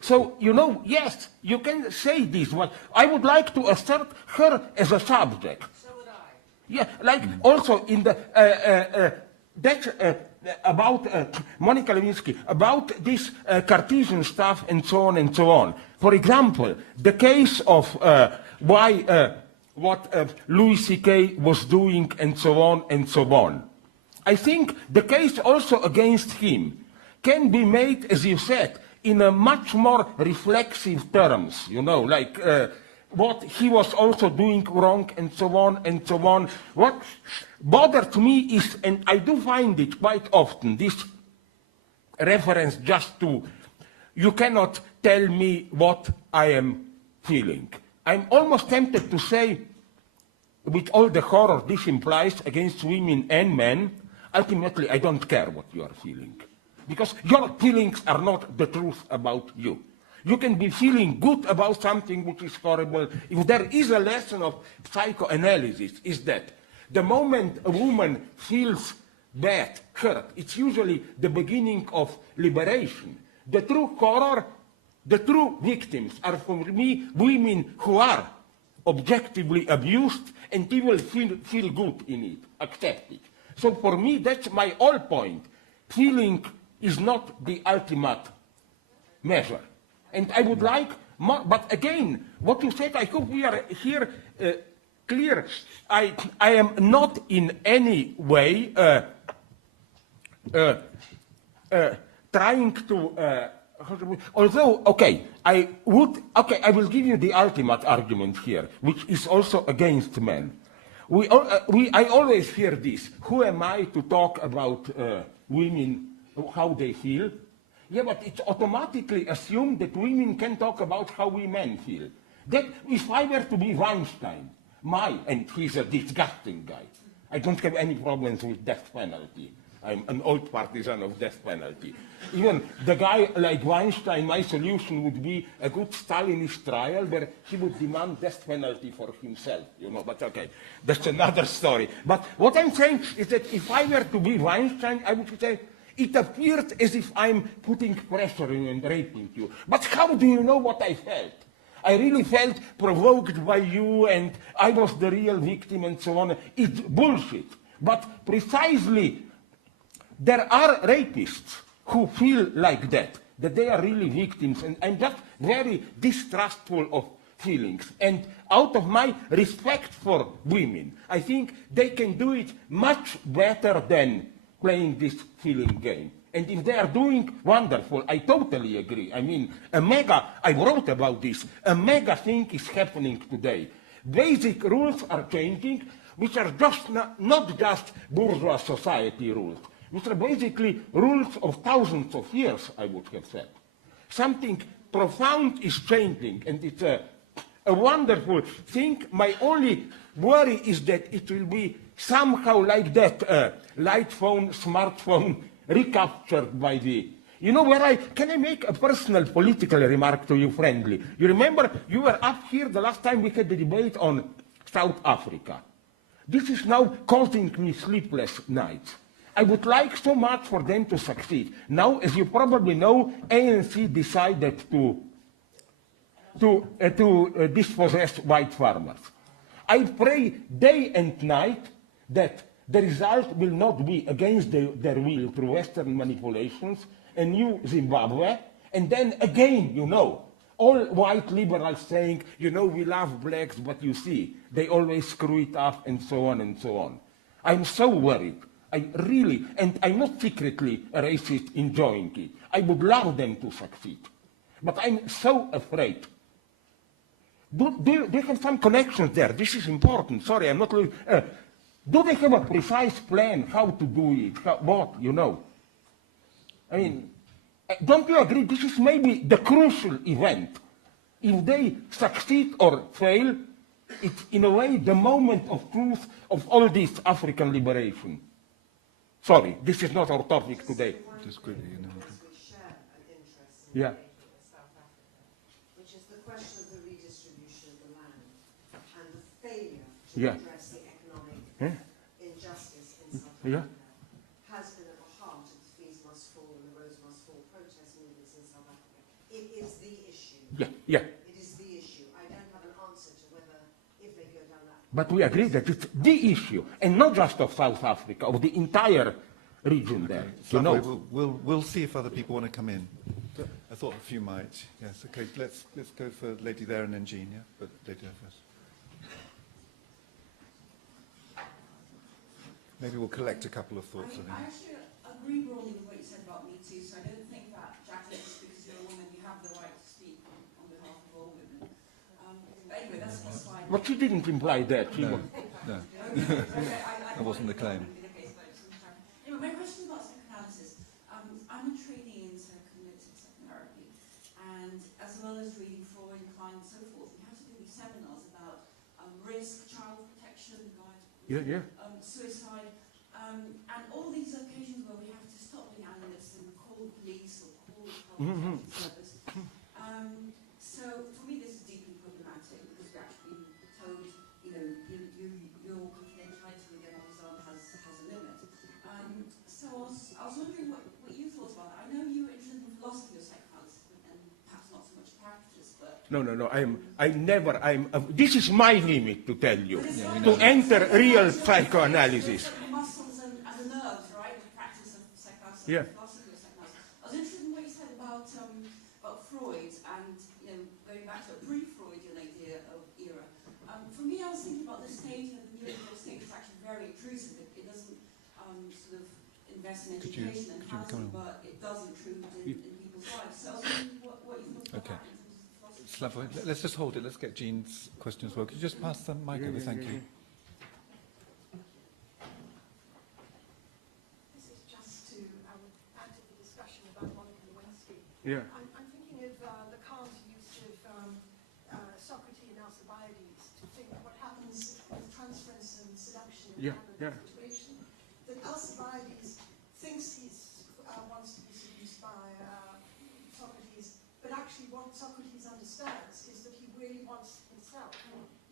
So, you know, yes, you can say this, but I would like to assert her as a subject. So would I. Yeah, like also in the, about Monica Lewinsky, about this Cartesian stuff and so on and so on. For example, the case of what Louis C.K. was doing and so on and so on. I think the case also against him can be made, as you said, in a much more reflexive terms, you know, like what he was also doing wrong and so on and so on. What bothered me is, and I do find it quite often, this reference just to, you cannot tell me what I am feeling. I'm almost tempted to say, with all the horror this implies against women and men, ultimately I don't care what you are feeling. Because your feelings are not the truth about you. You can be feeling good about something which is horrible. If there is a lesson of psychoanalysis, is that the moment a woman feels bad, hurt, it's usually the beginning of liberation. The true horror, the true victims are for me women who are objectively abused and people feel good in it, accept it. So for me, that's my whole point. Feeling is not the ultimate measure. And I would like more, but again, what you said, I hope we are here clear. I am not in any way trying to, although, I will give you the ultimate argument here, which is also against men. I always hear this, who am I to talk about women, how they feel? Yeah, but it's automatically assumed that women can talk about how we men feel. That if I were to be Weinstein, and he's a disgusting guy, I don't have any problems with death penalty. I'm an old partisan of death penalty. Even the guy like Weinstein, my solution would be a good Stalinist trial where he would demand death penalty for himself, but okay, that's another story. But what I'm saying is that if I were to be Weinstein, I would say, it appeared as if I'm putting pressure on you and raping you. But how do you know what I felt? I really felt provoked by you and I was the real victim and so on. It's bullshit. But precisely, there are rapists who feel like that they are really victims. And I'm just very distrustful of feelings. And out of my respect for women, I think they can do it much better than playing this feeling game. And if they are doing wonderful, I totally agree. I mean, I wrote about this, a mega thing is happening today. Basic rules are changing, which are just not just bourgeois society rules, which are basically rules of thousands of years, I would have said. Something profound is changing, and it's a wonderful thing. My only worry is that it will be somehow like that light phone, smartphone recaptured by the... can I make a personal political remark to you, friendly? You remember you were up here the last time we had the debate on South Africa. This is now causing me sleepless nights. I would like so much for them to succeed. Now, as you probably know, ANC decided to dispossess white farmers. I pray day and night that the result will not be against their will through Western manipulations, a new Zimbabwe, and then again, all white liberals saying, we love blacks, but you see, they always screw it up, and so on and so on. I'm so worried. And I'm not secretly a racist enjoying it. I would love them to succeed. But I'm so afraid. Do they have some connections there? This is important. Sorry, I'm not... do they have a precise plan how to do it? I mean, don't you agree this is maybe the crucial event? If they succeed or fail, it's in a way the moment of truth of all this African liberation. Sorry, this is not our topic today. Just quickly, We share an interest in Yeah. South Africa, which is the question of the redistribution of the land and the failure to address the economic injustice in South Africa has been at the heart of the Fees Must Fall and the Rose Must Fall protest movements in South Africa. It is the issue. It is the issue. I don't have an answer to whether, if they go down that... But we agree that it's the issue, and not just of South Africa, of the entire region there. We'll see if other people want to come in. I thought a few might. Yes, okay, let's go for lady there and then Jean, yeah? But lady there first. Maybe we'll collect a couple of thoughts. I actually agree broadly with what you said about Me Too, so I don't think that, Jackie, just because you're a woman, you have the right to speak on behalf of all women. But anyway, that's fine. But she didn't imply that. No. That wasn't the claim. Anyway, my question about psychoanalysis. I'm a trainee in psychoanalytic psychotherapy, and as well as reading Freud, Klein, and so forth, we have to do these seminars about risk, child protection, suicide, And all these occasions where we have to stop being analysts and call the police or call the public service. So for me, this is deeply problematic because we're actually told, you know, your confidentiality with your Amazon has a limit. So I was wondering what you thought about that. I know you were interested in philosophy or psychoanalysis and perhaps not so much practice, but... No. This is my limit, to tell you, to enter real psychoanalysis. Muscles and the nerves, right? The practice of psychoanalysis, philosophy or psychoanalysis. I was interested in what you said about Freud and, you know, going back to a pre-Freudian idea of era. For me, I was thinking about the state, and the neoliberal state is actually very intrusive. It doesn't sort of invest in education and housing, but it does intrude in people's lives. So I was wondering what you thought about that. Slavoj, let's just hold it. Let's get Jean's question as well. Could you just pass the mic over? Thank you. This is just to add to the discussion about Monica Lewinsky. Yeah. I'm thinking of Lacan's use of Socrates and Alcibiades to think what happens with transference and seduction in a situation. That Alcibiades thinks he wants to be seduced by Socrates, but actually what Socrates understands is that he really wants himself.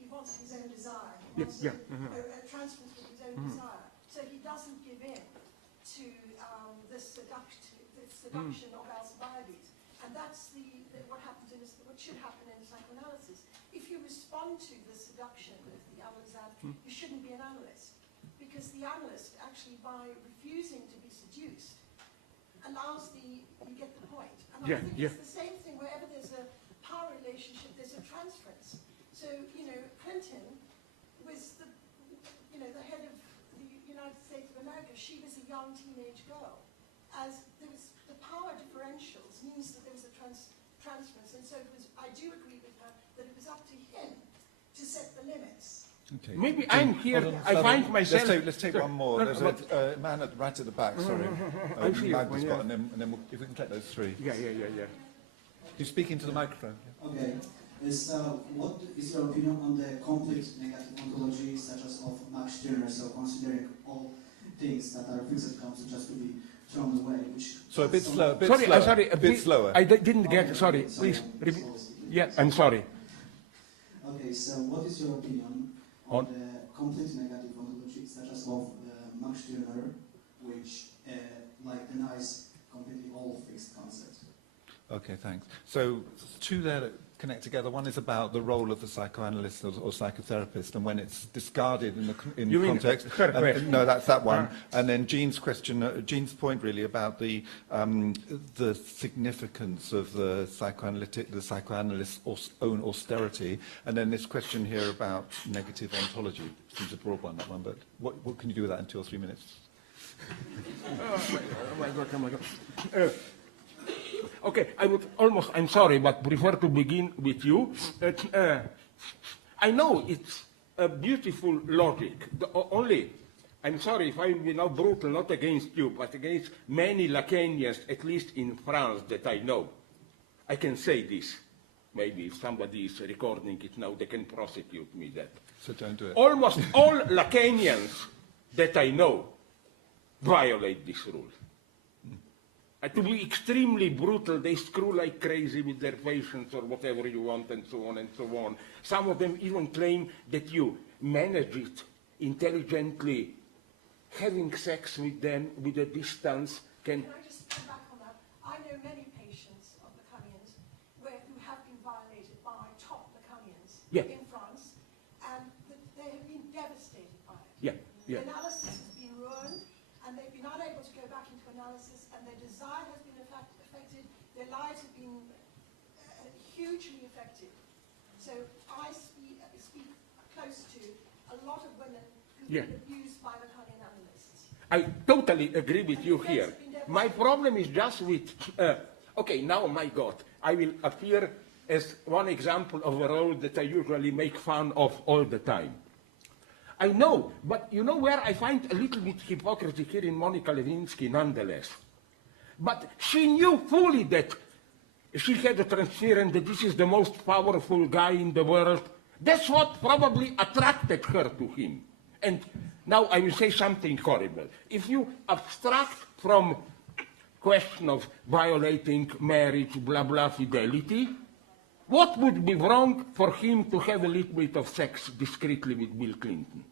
He wants his own desire. He wants a transference of his own desire. So he doesn't give in to this seduction of Alcibiades. And that's what happens what should happen in psychoanalysis. If you respond to the seduction of the analyst, you shouldn't be an analyst. Because the analyst, actually, by refusing to be seduced, allows you get the point. And I think it's the same thing wherever there's a power relationship, there's a transference. So, you know, Clinton was the head of the United States of America. She was a young teenage girl. As there was the power differentials means that there was a transference. And so I do agree with her that it was up to him to set the limits. Okay. Maybe I'm here, I find myself... Let's take one more. There's a man right at the back, sorry. Magnus got, and then if we can take those three. Yeah. You speak into the microphone. Okay. So what is your opinion on the complete negative ontology, such as of Max Stirner, so considering all things that are physical just to be thrown away, which... So a bit slow, a bit slower. I didn't get, sorry, please, repeat. Yeah, I'm sorry. Okay, so what is your opinion on the complete negative ontology, such as of Max Stirner, which denies completely all fixed concepts? Okay, thanks. So two there that connect together. One is about the role of the psychoanalyst or psychotherapist and when it's discarded in the context. No, that's that one. And then Jean's question, Jean's point really about the significance of the psychoanalyst's own austerity. And then this question here about negative ontology. Seems a broad one, that one, but what can you do with that in 2 or 3 minutes? Oh my God. Okay, I'm sorry, but prefer to begin with you. I know it's a beautiful logic. I'm sorry if I'm now brutal, not against you, but against many Lacanians, at least in France, that I know. I can say this. Maybe if somebody is recording it now, they can prosecute me that. So don't do it. Almost all Lacanians that I know violate this rule. To be extremely brutal, they screw like crazy with their patients or whatever you want and so on and so on. Some of them even claim that you manage it intelligently. Having sex with them with a distance can... Can I just come back on that? I know many patients of Lacanians who have been violated by top Lacanians in France, and they have been devastated by it. The analysis has been ruined, and they've been unable to go back into analysis, and their desire has been affected, their lives have been hugely affected. So I speak close to a lot of women who've been abused by Lacanian analysts. I totally agree with you here. My problem is just with, okay, now, my God, I will appear as one example of a role that I usually make fun of all the time. I know, but you know where I find a little bit hypocrisy here in Monica Lewinsky nonetheless. But she knew fully that she had a transference, that this is the most powerful guy in the world. That's what probably attracted her to him. And now I will say something horrible. If you abstract from question of violating marriage, blah, blah, fidelity, what would be wrong for him to have a little bit of sex discreetly with Bill Clinton?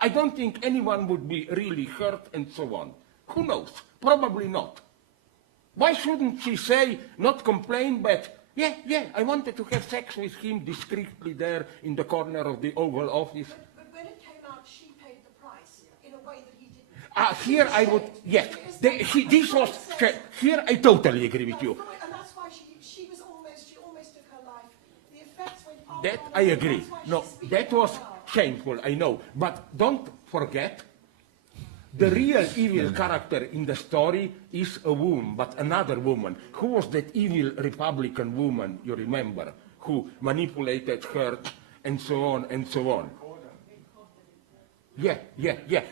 I don't think anyone would be really hurt and so on. Who knows? Probably not. Why shouldn't she say, not complain, but yeah, I wanted to have sex with him discreetly there in the corner of the Oval Office. But when it came out, she paid the price in a way that he didn't. Here I would, yes. This was, here I totally agree with you. And that's why she almost took her life. The effects went That I agree. No, that was shameful, I know. But don't forget, the real evil character in the story is a woman, but another woman. Who was that evil Republican woman, you remember, who manipulated her and so on and so on? Yeah.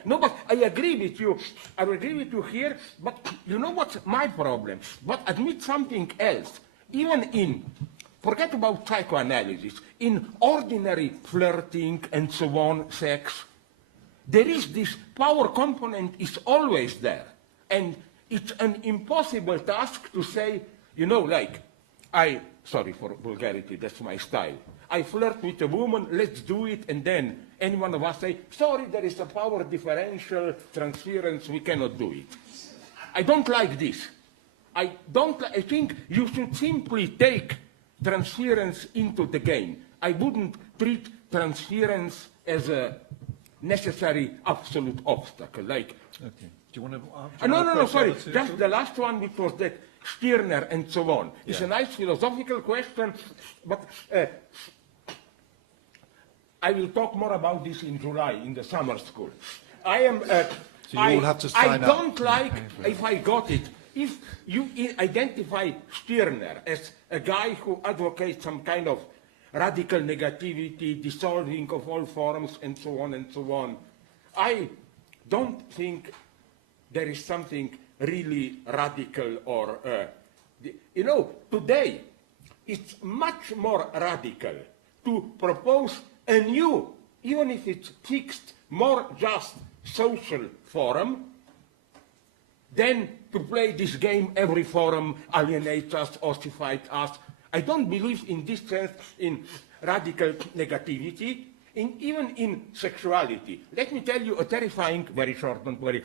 No, but I agree with you. I agree with you here, but you know what's my problem? But admit something else. Even in, forget about psychoanalysis, in ordinary flirting and so on, sex, there is this power component is always there. And it's an impossible task to say, you know, like, sorry for vulgarity, that's my style. I flirt with a woman, let's do it, and then any one of us say, sorry, there is a power differential, transference, we cannot do it. I don't like this. I think you should simply take transference into the game. I wouldn't treat transference as a necessary absolute obstacle. Like, okay. Do you want to? No, sorry. Just the last one, which was that Stirner and so on. It's a nice philosophical question, but I will talk more about this in July in the summer school. I am. So you all have to sign I don't like, if I got it, if you identify Stirner as a guy who advocates some kind of radical negativity, dissolving of all forms, and so on and so on. I don't think there is something really radical or, you know, today it's much more radical to propose a new, even if it's fixed, more just social forum than to play this game. Every forum alienates us, ossifies us. I don't believe in this sense in radical negativity, even in sexuality. Let me tell you a terrifying, very short, don't worry,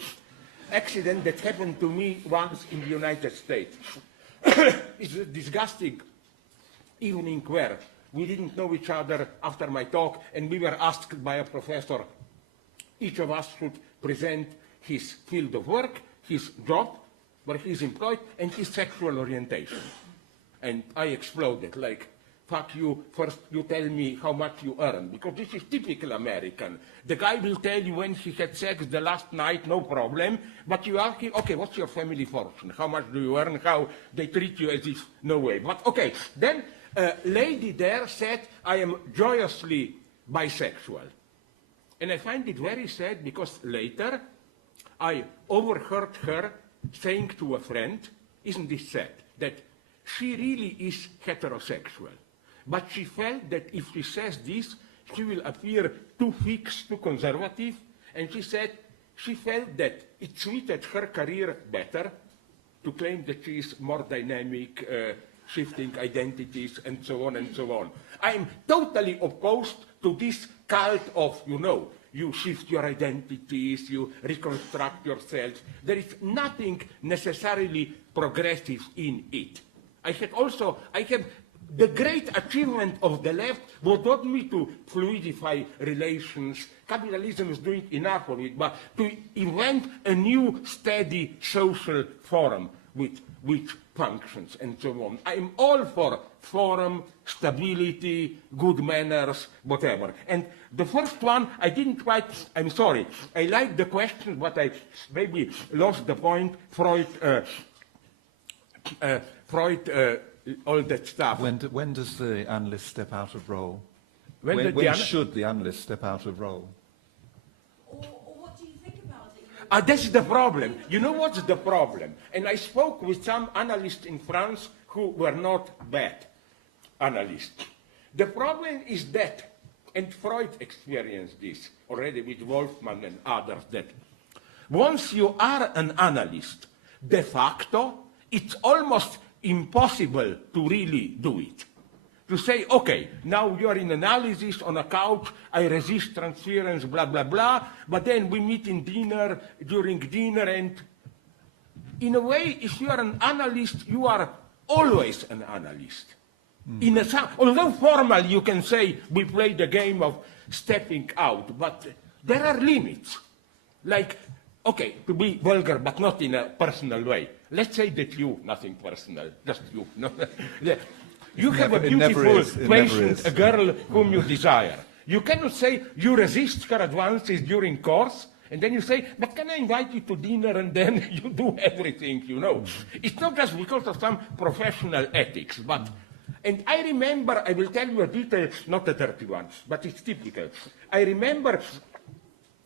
accident that happened to me once in the United States. It's a disgusting evening where we didn't know each other after my talk, and we were asked by a professor, each of us should present his field of work, his job, where he's employed, and his sexual orientation. And I exploded, like, fuck you, first you tell me how much you earn, because this is typical American. The guy will tell you when he had sex the last night, no problem, but you ask him, okay, what's your family fortune? How much do you earn? How they treat you as if, no way. But okay, then a lady there said, I am joyously bisexual. And I find it very sad because later I overheard her saying to a friend, isn't this sad, that she really is heterosexual. But she felt that if she says this, she will appear too fixed, too conservative. And she said she felt that it suited her career better to claim that she is more dynamic, shifting identities, and so on and so on. I'm totally opposed to this cult of, you know, you shift your identities, you reconstruct yourself. There is nothing necessarily progressive in it. I have the great achievement of the left was not me to fluidify relations. Capitalism is doing enough of it, but to invent a new steady social forum with which functions and so on. I'm all for forum, stability, good manners, whatever. And the first one, I didn't quite, I'm sorry, I like the question, but I maybe lost the point. Freud, all that stuff. When does the analyst step out of role? When should the analyst step out of role? Or what do you think about it? That's the problem. You know what's the problem? And I spoke with some analysts in France who were not bad analysts. The problem is that and Freud experienced this already with Wolfman and others, that once you are an analyst, de facto, it's almost impossible to really do it. To say, okay, now you're in analysis on a couch, I resist transference, blah, blah, blah, but then we meet in dinner, during dinner, and in a way, if you are an analyst, you are always an analyst. Although formal, you can say we play the game of stepping out, but there are limits. Like, okay, to be vulgar, but not in a personal way. Let's say that you, nothing personal, just you. No? You have a beautiful patient, a girl whom you desire. You cannot say you resist her advances during course, and then you say, but can I invite you to dinner, and then you do everything, you know. It's not just because of some professional ethics, but, and I remember, I will tell you a detail, not a dirty one, but it's typical. I remember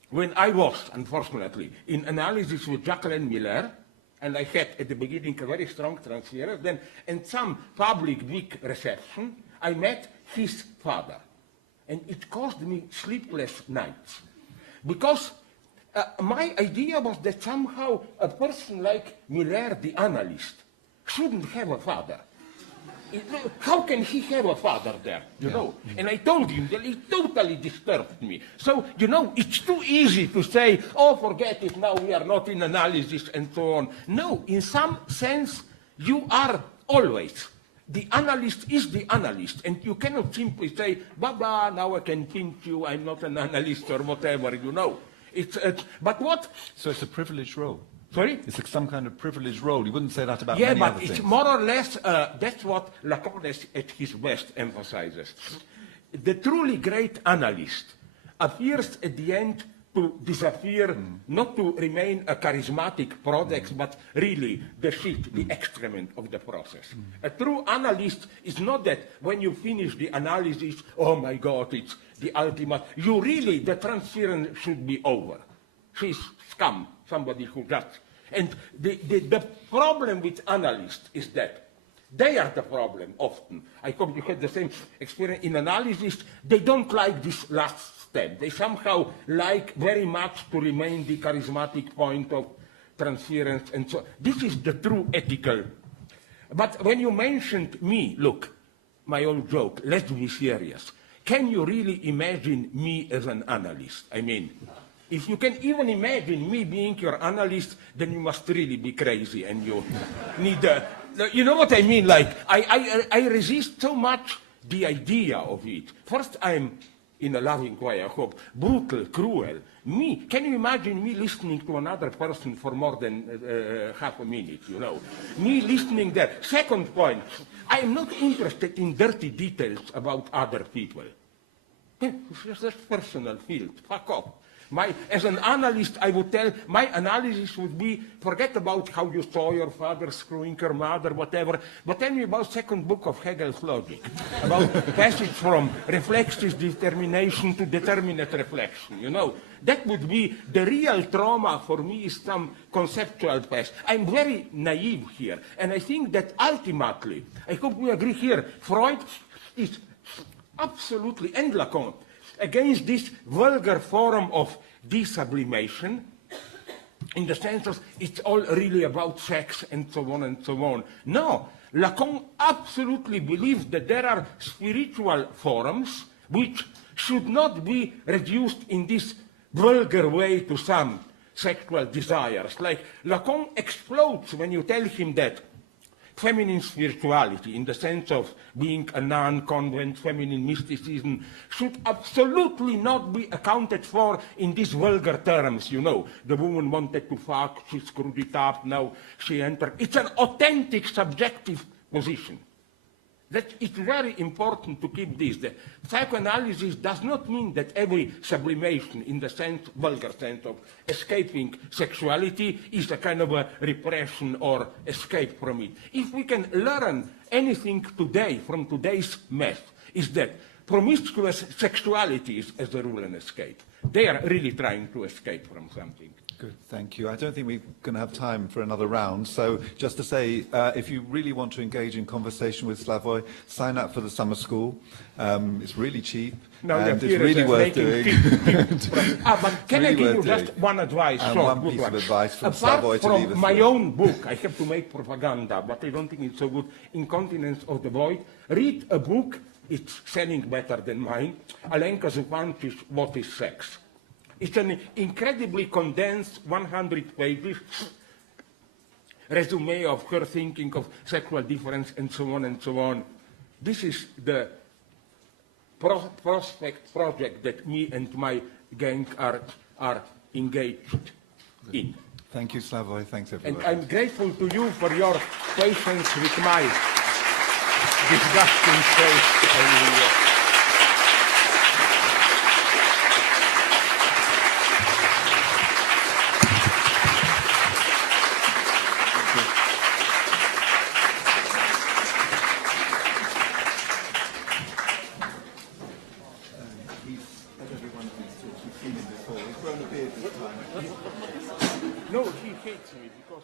when I was, unfortunately, in analysis with Jacqueline Miller, and I had at the beginning a very strong transference, then in some public big reception, I met his father. And it caused me sleepless nights. Because my idea was that somehow a person like Miller, the analyst, shouldn't have a father. How can he have a father there, you know? And I told him that it totally disturbed me. So, you know, it's too easy to say, oh, forget it, now we are not in analysis and so on. No, in some sense, you are always. The analyst is the analyst, and you cannot simply say, Baba, now I can pinch you, I'm not an analyst or whatever, you know. But what? So it's a privileged role. Sorry? It's like some kind of privileged role. You wouldn't say that about many other things. Yeah, but it's more or less, that's what Lacan at his best emphasizes. The truly great analyst appears at the end to disappear, not to remain a charismatic product, but really the shit, the excrement of the process. A true analyst is not that when you finish the analysis, oh my God, it's the ultimate. You really, the transference should be over. She's scum, somebody who just... And the problem with analysts is that they are the problem often. I hope you had the same experience in analysis. They don't like this last step. They somehow like very much to remain the charismatic point of transference. And so this is the true ethical. But when you mentioned me, look, my old joke, let's be serious. Can you really imagine me as an analyst? I mean, if you can even imagine me being your analyst, then you must really be crazy and you need you know what I mean? Like, I resist so much the idea of it. First, I'm, in a loving way, I hope, brutal, cruel. Me, can you imagine me listening to another person for more than half a minute, you know? Me listening there. Second point, I am not interested in dirty details about other people. It's just personal field. Fuck off. As an analyst, I would tell, my analysis would be, forget about how you saw your father screwing your mother, whatever, but tell me about second book of Hegel's logic, about passage from reflexive determination to determinate reflection, you know. That would be the real trauma for me, is some conceptual past. I'm very naive here, and I think that ultimately, I hope we agree here, Freud is absolutely, and Lacan, against this vulgar form of desublimation, in the sense of it's all really about sex and so on and so on. No, Lacan absolutely believes that there are spiritual forms which should not be reduced in this vulgar way to some sexual desires. Like Lacan explodes when you tell him that feminine spirituality, in the sense of being a non-convent feminine mysticism, should absolutely not be accounted for in these vulgar terms, you know. The woman wanted to fuck, she screwed it up, now she entered. It's an authentic, subjective position. It's very important to keep this. The psychoanalysis does not mean that every sublimation, in the sense, vulgar sense of escaping sexuality, is a kind of a repression or escape from it. If we can learn anything today from today's mess, is that promiscuous sexuality is, as a rule, an escape. They are really trying to escape from something. Good, thank you. I don't think we're going to have time for another round. So just to say, if you really want to engage in conversation with Slavoj, sign up for the summer school. It's really cheap. No, and it's really worth doing. But can I give you just one advice? And one piece of advice from Slavoj to leave us from my with. own book, I have to make propaganda, but I don't think it's so good. Incontinence of the Void. Read a book, it's selling better than mine. Alenka Zupančić, What is Sex? It's an incredibly condensed 100 pages resume of her thinking of sexual difference and so on and so on. This is the prospect project that me and my gang are engaged in. Thank you, Slavoj. Thanks, everyone. And I'm grateful to you for your patience with my disgusting face. No, he hates me because